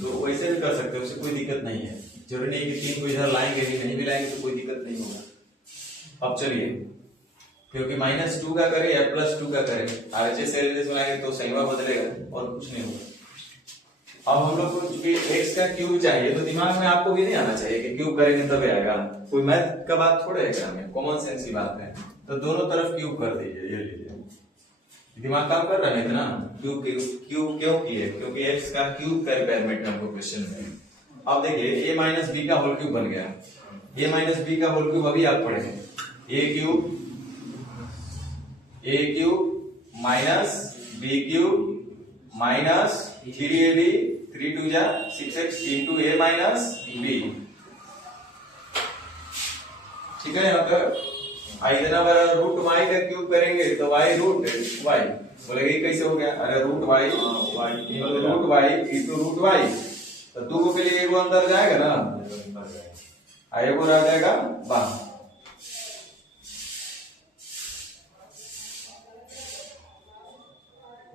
तो वैसे भी कर सकते हो, उससे कोई दिक्कत नहीं है, जरूरी नहीं कि 3 को इधर लाएंगे ही, नहीं भी लाएंगे तो कोई दिक्कत नहीं होगा। अब चलिए, क्योंकि -2 का करें या +2 का करें, RHS LHS बनाएंगे तो संख्या बदलेगा और कुछ नहीं होगा। अब हम लोग को चूंकि x का क्यूब चाहिए, तो दिमाग में आपको भी नहीं आना चाहिए कि क्यूब करेंगे तब आएगा, कोई मैथ का बात थोड़ा है, में कॉमन सेंस की बात है। तो दोनों तरफ क्यूब कर दीजिए, ये लीजिए, दिमाग काम कर रहा है इतना, क्यूब क्यूब क्यों किए, क्योंकि x का क्यूब का रिक्वायरमेंट हमको क्वेश्चन में। अब देखिए a - b का होल क्यूब बन गया, a - b का होल क्यूब अभी आप पढ़े हैं, a cube -b cube -3ab 3 2 जा 6x into a - b, ठीक है। यहाँ पर इतना बड़ा √y का क्यूब करेंगे तो y √y बोलेगा कैसे हो गया, अरे √y into √y, तो 2 के लिए एगो अंदर जाएगा ना, एगो रह जाएगा बाहर।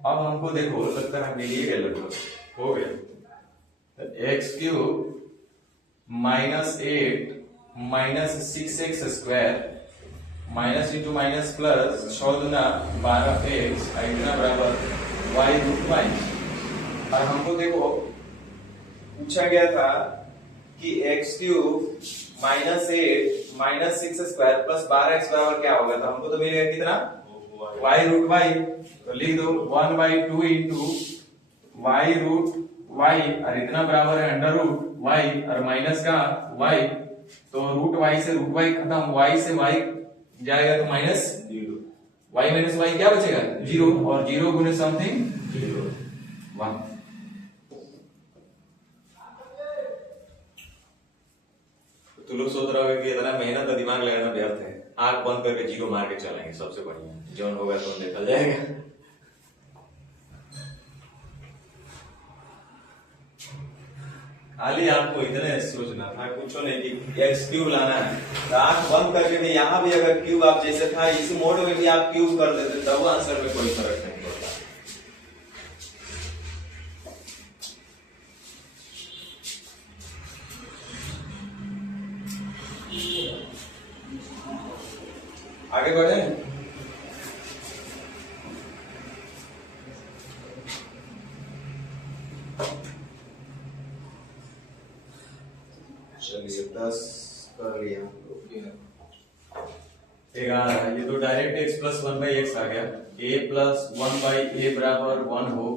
अब हमको देखो लगता है मिलिए लगभग हो गया, तो x³ -8 -6x² minus into minus plus 6 दूना 12x इतना बराबर y√y। और हमको देखो पूछा गया था कि x³ -8 -6² + 12x बराबर क्या होगा, तो हमको तो मिलेगा कितना y√y, तो लिख दो 1/2 इंटू y√y, और इतना बराबर है √y और माइनस का y, तो √y से √y खत्म, y से y जाएगा तो -0, y - y क्या बचेगा 0, और 0 गुने समथिंग 1। तो लोग सोच रहे होंगे कि इतना मेहनत का दिमाग लगाना व्यर्थ है, आंख बंद करके 0 मार के चलेंगे, सबसे बढ़िया जो होगा तो देखा जाएगा। खाली आपको इतने सोचना था, कुछ नहीं कि x³ लाना है, तो आंख बंद करके भी यहाँ भी अगर क्यूब आप जैसे था इस मोड में भी आप क्यूब कर देते तब आंसर में कोई फर्क नहीं पड़ता। आगे बढ़े, चलिए 10 कर लिया, 11, ये तो डायरेक्ट x + 1/x आ गया, a + 1/a बराबर 1 हो,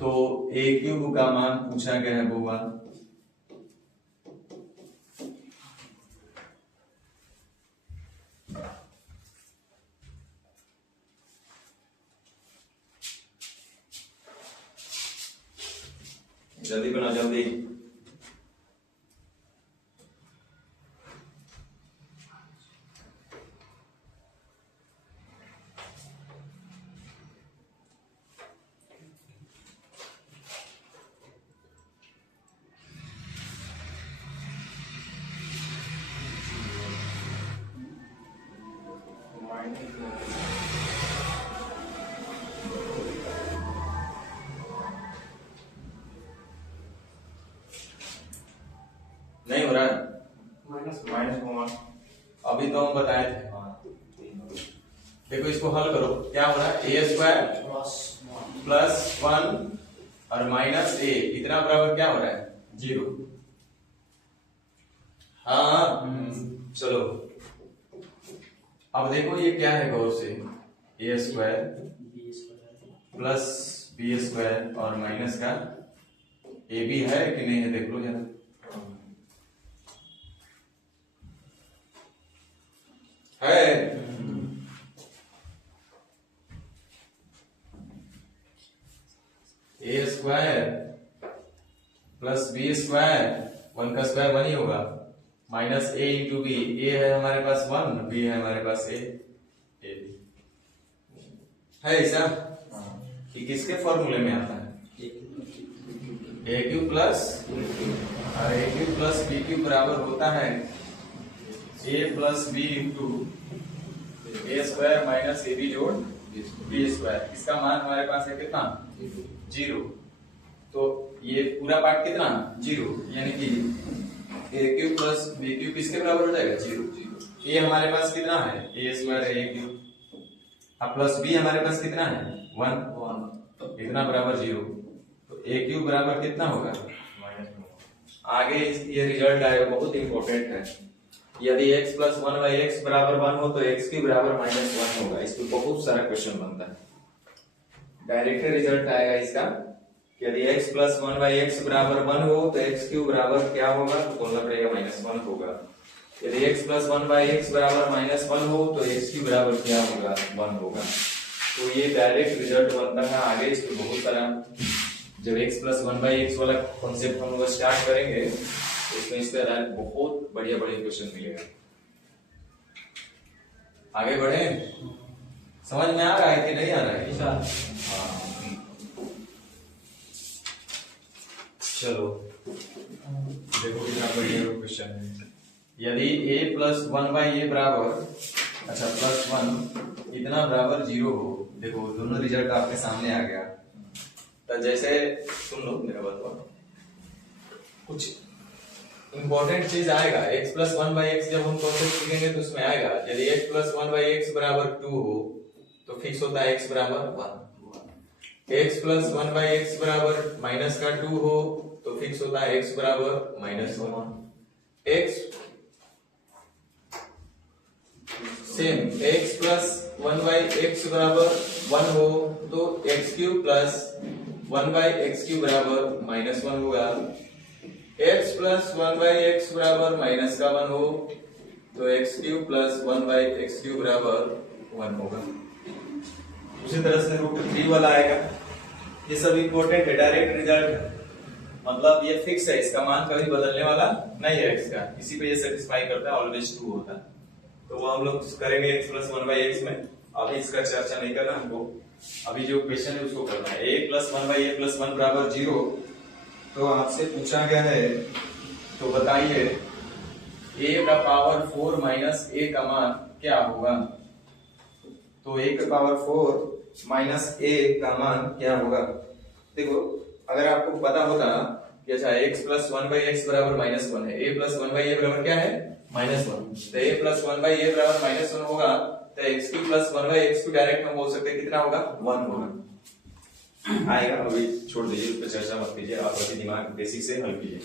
तो a³ का मान पूछा गया है बुआ, जल्दी बना जल्दी। नहीं हो रहा है। -1 अभी तो हम बताए थे। देखो इसको हल करो, क्या हो रहा है, ए स्क्वायर प्लस 1 और माइनस ए इतना बराबर क्या हो रहा है, 0। हाँ चलो अब देखो ये क्या है, गौर से, ए स्क्वायर प्लस बी स्क्वायर और माइनस का ए भी है कि नहीं है, देख लो जरा। है A square plus B square, 1 का स्क्वायर 1 ही होगा, माइनस ए इंटू बी, ए है हमारे पास 1, बी है हमारे पास ए है ऐसा कि किसके फॉर्मूले में आता है, ए क्यूब प्लस और A cube plus B cube बराबर होता है A plus B into A square minus A B जोड़ बी स्क्वायर। इसका मान हमारे पास है कितना, 0। तो ये पूरा पार्ट कितना, 0, यानी कि ए क्यूब प्लस बी क्यूब किसके बराबर हो जाएगा, 0। ए हमारे पास कितना है, ए स्क्वायर ए क्यूब, अब प्लस बी हमारे पास कितना है, 1, इतना बराबर 0। तो ए क्यूब बराबर कितना होगा, आगे ये रिजल्ट आएगा, बहुत इंपॉर्टेंट है। यदि x प्लस 1 बाई एक्स बराबर 1 हो तो x क्यूब बराबर -1 होगा। इस पे बहुत सारा क्वेश्चन बनता है, डायरेक्ट रिजल्ट आएगा इसका। यदि x प्लस 1 बाई एक्स बराबर 1 हो तो x क्यूब बराबर क्या होगा, तो बोलना पड़ेगा -1 होगा। यदि x प्लस 1 बाई एक्स बराबर -1 हो तो x क्यूब बराबर क्या होगा, 1 होगा। तो ये डायरेक्ट रिजल्ट बनता है। आगे इस पे बहुत सारा, जब x प्लस 1 बाई एक्स वाला कॉन्सेप्ट हम लोग स्टार्ट करेंगे इसमें इस तरह बहुत बढ़िया बढ़िया क्वेश्चन मिलेगा। आगे बढ़े, समझ में आ रहा है कि नहीं आ रहा है, चलो देखो कितना बढ़िया क्वेश्चन है। यदि a प्लस 1 बाई ए बराबर, अच्छा प्लस 1 इतना बराबर 0 हो, देखो दोनों रिजल्ट आपके सामने आ गया। तो जैसे सुन लो मेरा बात, कुछ इंपॉर्टेंट चीज आएगा, x प्लस 1 बाई एक्स जब हम कॉन्सेप्ट सीखेंगे तो उसमें आएगा। यदि x प्लस 1 बाई एक्स बराबर 2 हो तो फिक्स होता है x बराबर 1। x प्लस 1 बाई एक्स बराबर माइनस का 2 हो तो फिक्स होता है x बराबर -1। x same, x plus 1 by x बराबर 1 हो तो x cube plus 1 by x cube बराबर -1 होगा। x प्लस 1 बाई एक्स बराबर माइनस का 1 हो तो x cube plus 1 by x cube बराबर 1 होगा। उसी तरह से √3 वाला आएगा। ये सब इंपॉर्टेंट है, डायरेक्ट रिजल्ट, मतलब ये फिक्स है, इसका मान कभी बदलने वाला नहीं है x का, इसी पे ये सेटिस्फाई करता है, ऑलवेज ट्रू होता है। तो वो हम लोग करेंगे x प्लस 1 बाई एक्स में, अभी इसका चर्चा नहीं करना हमको, अभी जो क्वेश्चन है उसको करना है। a plus 1 by A plus 1 बराबर 0 तो आपसे पूछा गया है, तो बताइए a का पावर 4 माइनस a का मान क्या होगा। तो a का पावर 4 माइनस a का मान क्या होगा। देखो अगर आपको पता होता कि अच्छा x प्लस 1 बाई एक्स बराबर -1 है, a प्लस 1 बाई ए बराबर क्या है, -1, तो a प्लस 1 बाई ए बराबर -1 होगा, तो x cube plus 1 by x cube direct हम बोल सकते हैं कितना होगा, 1 होगा। आएगा, अभी छोड़ दीजिए, उस पर चर्चा मत कीजिए, आप अभी दिमाग बेसिक से हल कीजिए।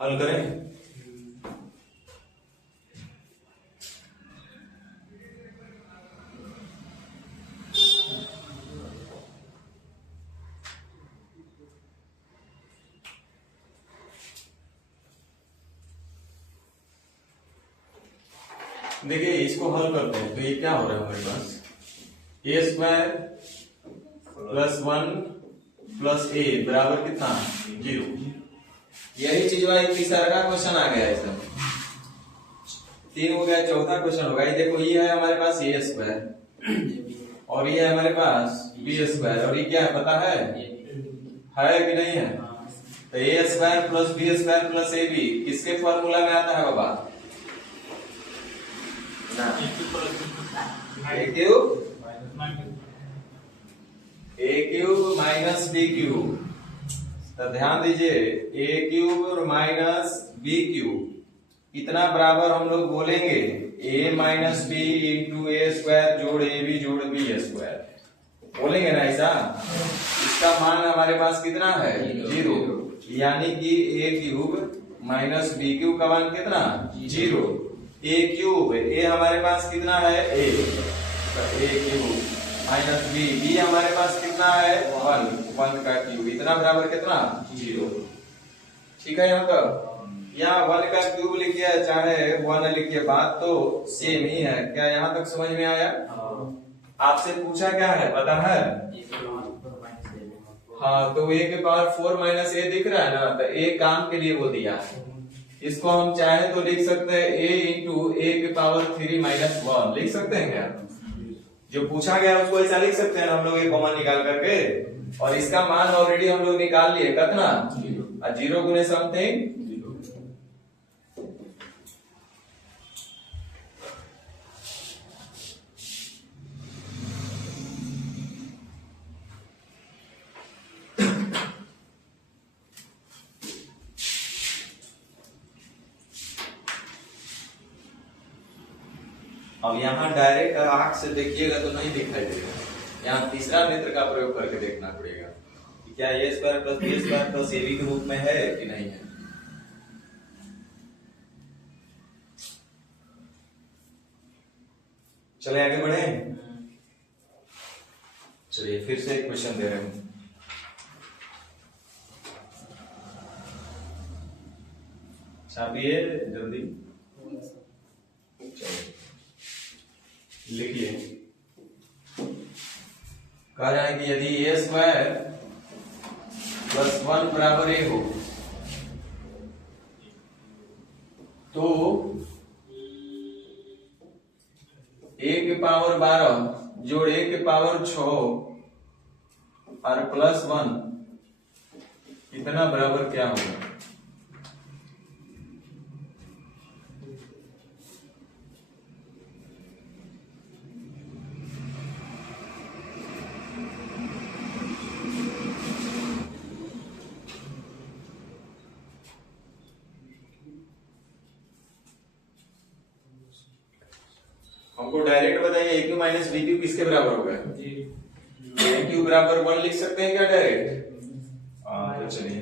हल करें, देखिए इसको हल करते हैं। तो ये क्या हो रहा है हमारे पास, ए स्क्वायर प्लस 1 प्लस ए बराबर कितना, 0। यही चीज भाई तीसरा का क्वेश्चन आ गया इसमें। 3 हो गया, चौथा क्वेश्चन होगा। ये देखो, ये है हमारे पास ए स्क्वायर और ये है हमारे पास बी स्क्वायर, और ये क्या है पता है कि नहीं है? तो A square plus B square plus A B किसके फॉर्मूला में आता है बाबा? A cube minus B cube. तो ध्यान दीजिए, A cube minus B cube इतना बराबर हम लोग बोलेंगे A minus B into A square जोड़ ए बी जोड़ बी स्क्वायर, बोलेंगे ना ऐसा। इसका मान हमारे पास कितना है? 0। यानी कि ए क्यूब माइनस बी क्यूब का मान कितना? 0। ए क्यूब, ए हमारे पास कितना है? ए क्यूब माइनस बी हमारे पास कितना है? 1 का क्यूब, इतना बराबर कितना? 0। ठीक है, यहाँ तक यहाँ 1 का क्यूब लिखिए चाहे 1 लिखिए, बात तो सेम ही है। क्या यहाँ तक समझ में आया? आपसे पूछा क्या है पता है? हाँ, तो a के पावर 4 माइनस ए दिख रहा है ना, तो a काम के लिए वो दिया है। इसको हम चाहे तो लिख सकते हैं a इंटू ए के पावर 3 माइनस 1 लिख सकते हैं क्या? जो पूछा गया उसको ऐसा लिख सकते हैं हम लोग, ये कॉमन निकाल करके। और इसका मान ऑलरेडी हम लोग निकाल लिए, कितना? 0 गुने समथिंग। अब यहाँ डायरेक्ट आंख से देखिएगा तो नहीं दिखाई देगा, यहाँ तीसरा नेत्र का प्रयोग करके देखना पड़ेगा कि क्या A square plus B square plus A B के रूप में है कि नहीं है। चले आगे बढ़े। चलिए फिर से एक क्वेश्चन दे रहे हैं, छापिए जल्दी। चलिए लिखिए, कह रहा है कि यदि ए स्क्वायर प्लस 1 बराबर ए हो तो ए के पावर 12 जोड़ ए के पावर 6 और प्लस 1 इतना बराबर क्या होगा? हमको डायरेक्ट बताइए, ए क्यू माइनस बी क्यू किसके बराबर होगा? ए क्यू बराबर 1 लिख सकते हैं क्या डायरेक्ट? हाँ, तो चलिए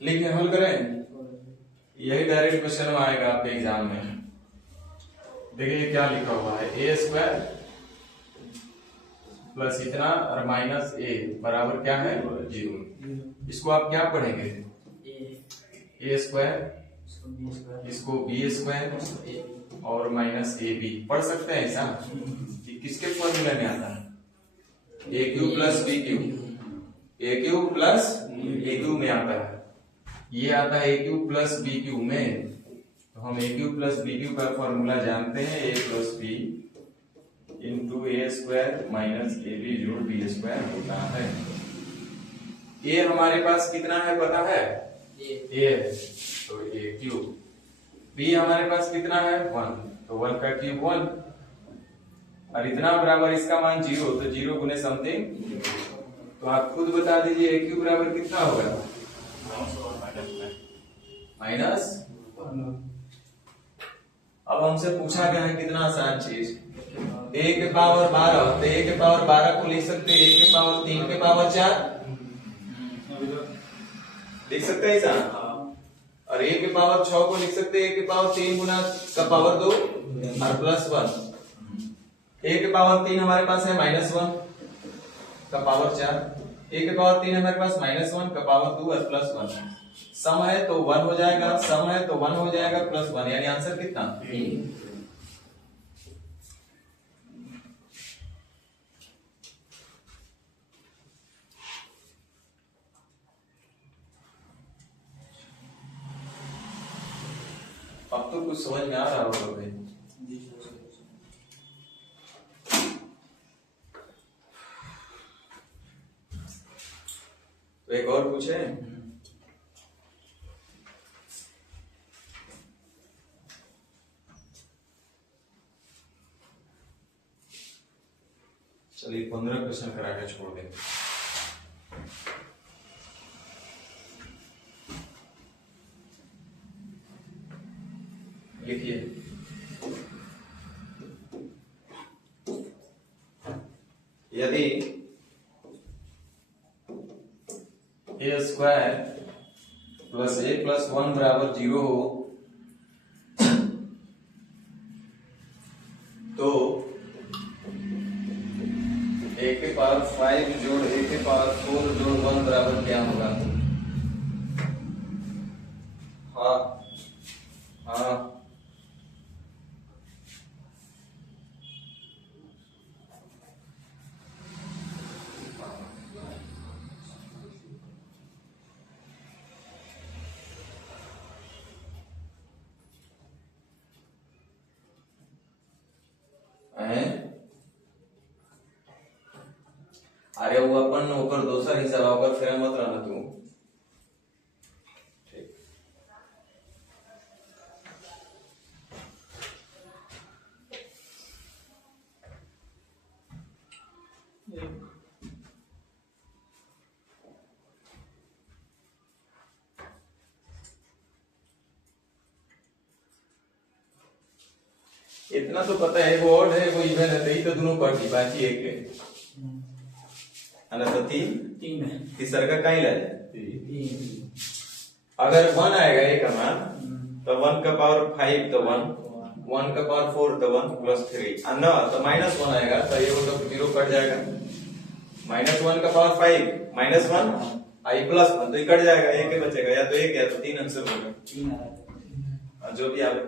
लिखिए, हल करें। यही डायरेक्ट क्वेश्चन आएगा आपके एग्जाम में। देखिए क्या लिखा हुआ है, ए स्क्वायर प्लस इतना और माइनस ए बराबर क्या है? 0। इसको आप क्या पढ़ेंगे? ए स्क्वायर, इसको बी स्क्वायर और माइनस ए बी पढ़ सकते हैं ऐसा कि किसके फॉर्मूला में आता है? A cube plus B cube, A cube plus A cube में आता है। ये आता है A cube plus B cube में, तो हम A cube plus B cube का फॉर्मूला जानते हैं, A plus B into A square minus A B जोड़ बी स्क्वायर होता है। ए हमारे पास कितना है पता है? ए, तो ए क्यूब। बी हमारे पास कितना है? 1, तो 1 का क्यूब 1 और इतना बराबर इसका मान 0, तो 0 गुने समथिंग। तो आप खुद बता दीजिए ए क्यूब बराबर कितना होगा? माइनस। अब हमसे पूछा गया है कितना आसान चीज, ए के पावर 12, तो ए के पावर 12 को लिख सकते हैं ए के पावर 3 के पावर 4 लिख सकते हैं ऐसा, और ए के पावर 6 को लिख सकते हैं ए के पावर 3 गुना का पावर 2 और प्लस 1। ए के पावर 3 हमारे पास है माइनस 1 का पावर 4, a के पावर 3 हमारे पास -1 का पावर 2 और +1 सम है तो 1 हो जाएगा, सम है तो 1 हो जाएगा +1, यानी आंसर कितना? अब तो कुछ समझ में आ रहा होगा भाई। तो एक और पूछे, चलिए 15 क्वेश्चन करा के छोड़ देंगे। लिखिए, यदि a square plus a plus 1 बराबर 0 हो तो a के पावर 5 जोड़ a के पावर 4 जोड़ 1 बराबर क्या होगा? हाँ हाँ, अरे वो अपन ओकर दोसर हिसाब ओकर फेर मत रहना तू। ठीक, इतना तो पता है, वो ऑड है वो इवन है, तो ही तो दोनों कटी बाकी एक है ना, तो तीन है, तीसरा का कहीं ला जाए। अगर 1 आएगा एक का मान तो 1 का पावर 5 तो 1, 1 का पावर 4 तो 1 प्लस 3 और ना तो -1 आएगा तो ये वो तो 0 कट जाएगा। -1 का पावर 5 -1 आई +1 तो ये कट जाएगा, एक ही बचेगा, या तो एक या तो 3 आंसर होगा जो भी आवे।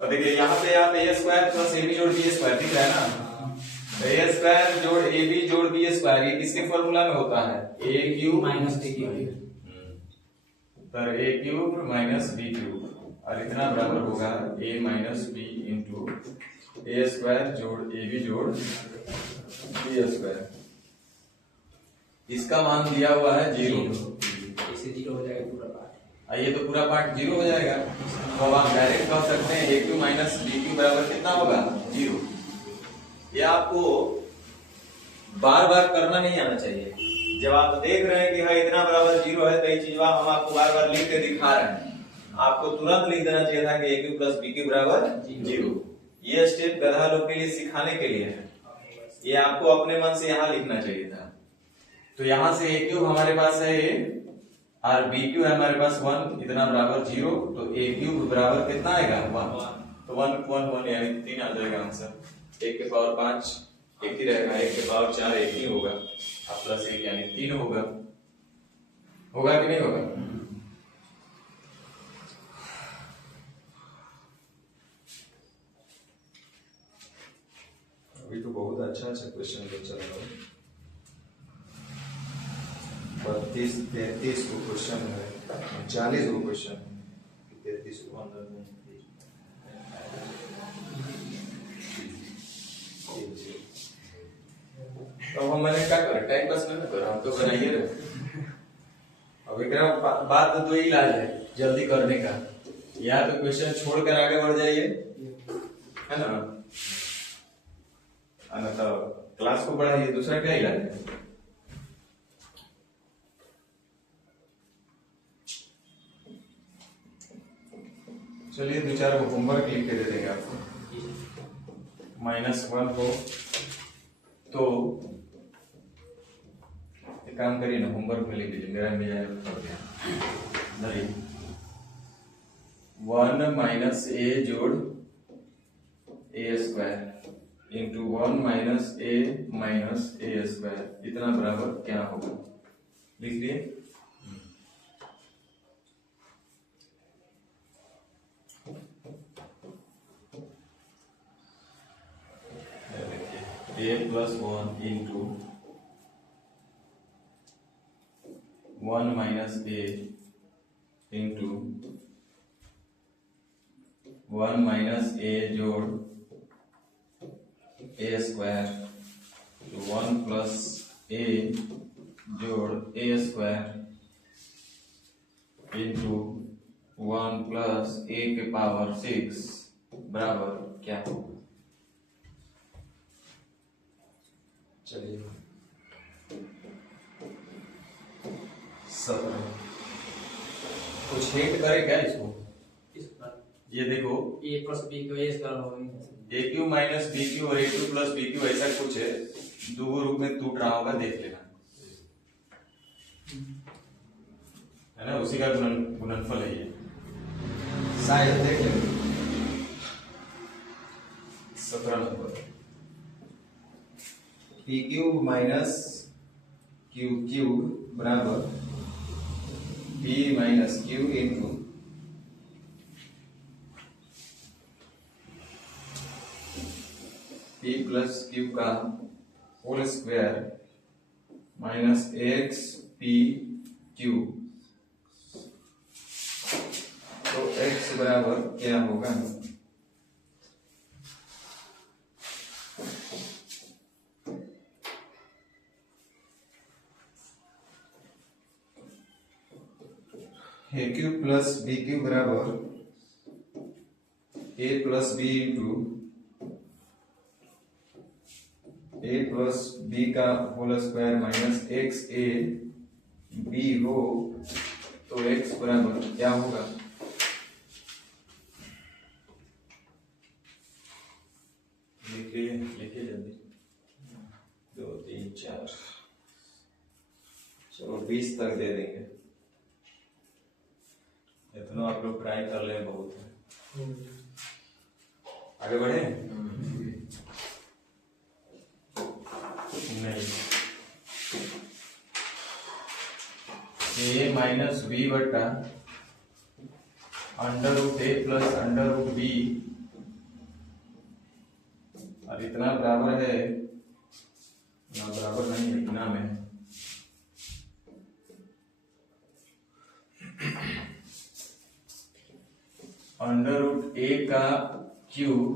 और देखिए यहाँ पे a स्क्वायर प्लस ab जोड़ b स्क्वायर दिख रहा है ना, तो a स्क्वायर जोड़ ab जोड़ b स्क्वायर ये किसके फॉर्मूला में होता है? a cube minus b cube, तो a cube minus b cube और इतना बराबर होगा a minus b into a square जोड़ ab जोड़ b स्क्वायर। इसका मान दिया हुआ है 0, इसे 0 हो जाएगा पूरा पार्ट, ये तो पूरा पार्ट 0 हो जाएगा। तो अब आप डायरेक्ट कह सकते हैं a cube minus b cube बराबर कितना होगा? 0। ये आपको बार बार करना नहीं आना चाहिए। जब आप देख रहे हैं कि हाँ इतना बराबर 0 है तो ये चीज हम आपको बार बार लिख के दिखा रहे हैं, आपको तुरंत लिख देना चाहिए था कि a cube plus b cube बराबर 0। ये स्टेप गधा लोग के लिए सिखाने के लिए है, ये आपको अपने मन से यहाँ लिखना चाहिए था। तो यहाँ से a क्यूब हमारे पास है a और b क्यूब हमारे पास 1, इतना बराबर 0, तो a क्यूब बराबर कितना आएगा? 1, तो 1 यानी 3 आ जाएगा आंसर। 1 के पावर 5 एक ही रहेगा, 1 के पावर 4 एक ही होगा और प्लस 1 यानी 3 होगा। होगा कि नहीं होगा? अभी तो बहुत अच्छा क्वेश्चन चल रहा है। 32-33 को क्वेश्चन है, 40 को क्वेश्चन, 33 को तो हम मैंने क्या करा, टाइम पास नहीं करा, हम तो बनाइए रहे। अब एक बात तो ही इलाज है जल्दी करने का, या तो क्वेश्चन छोड़कर आगे बढ़ जाइए, है ना, तो क्लास को बढ़ाइए, दूसरा क्या इलाज है? चलिए 2-4 को होमवर्क लिख के दे देंगे आपको। -1 हो तो एक काम करिए ना, होमवर्क में लिख लीजिए, मेरा मिजाज कर दिया। 1 माइनस a जोड़ a square into 1 minus a square इतना बराबर क्या होगा? लिख लिए। देखिए a plus 1 into 1 minus a into 1 minus a जोड़ a स्क्वायर, 1 प्लस a जोड़ a square into 1 plus a के पावर 6 बराबर क्या होगा? चलिए 17। कुछ हिंट करे क्या इसको? इस पर ये देखो a प्लस b को a स्क्वायर होगा। A cube minus B Q और ए क्यू प्लस बी क्यू ऐसा कुछ है, दो रूप में टूट रहा होगा, देख लेना, है ना? उसी का गुणनफल है ये, शायद देख लेंगे। 17 नंबर P cube minus Q cube बराबर P minus Q into P plus Q का whole square minus X P Q. तो x बराबर क्या होगा? A cube plus B cube बराबर A plus B into A plus B का whole square minus X A B हो, तो x बराबर क्या होगा? लिखिए जल्दी। 2 3 4, चलो 20 तक दे देंगे, इतना आप लोग ट्राई कर ले, बहुत है। आगे बढ़े? नहीं, a माइनस बी बटा अंडर रूट ए प्लस अंडर रूट बी, और इतना बराबर है ना? बराबर नहीं है, इतना में अंडर रूट ए का cube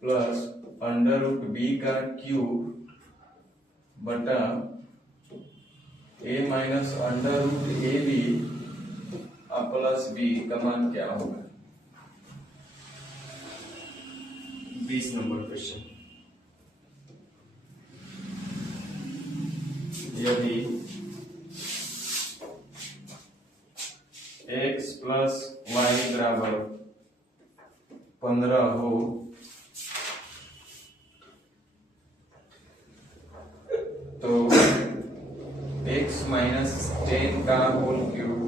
plus under root B का क्यूब बटा A minus under root A B plus B का मान क्या होगा? 20 नंबर क्वेश्चन। यदि x प्लस वाई बराबर 15 हो, तो x माइनस 10 का होल क्यूब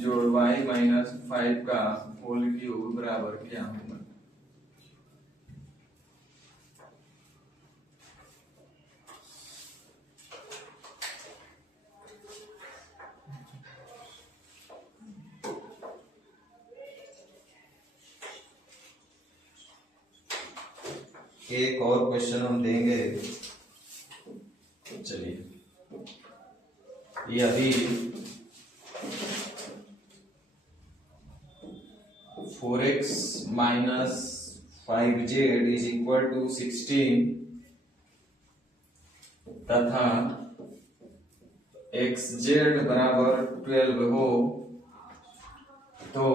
जोड़ y माइनस 5 का होल क्यूब बराबर क्या होगा? एक और क्वेश्चन हम देंगे। चलिए, यदि 4x minus 5z is equal to 16 तथा xz बराबर 12 हो, तो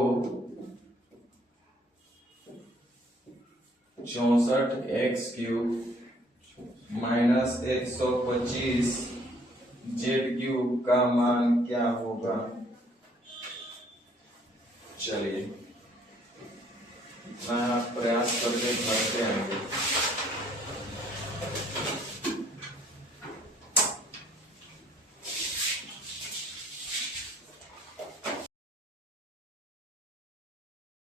64x cube minus 125 Z cube का मान क्या होगा? चलिए, मैं प्रयास करके करते हैं।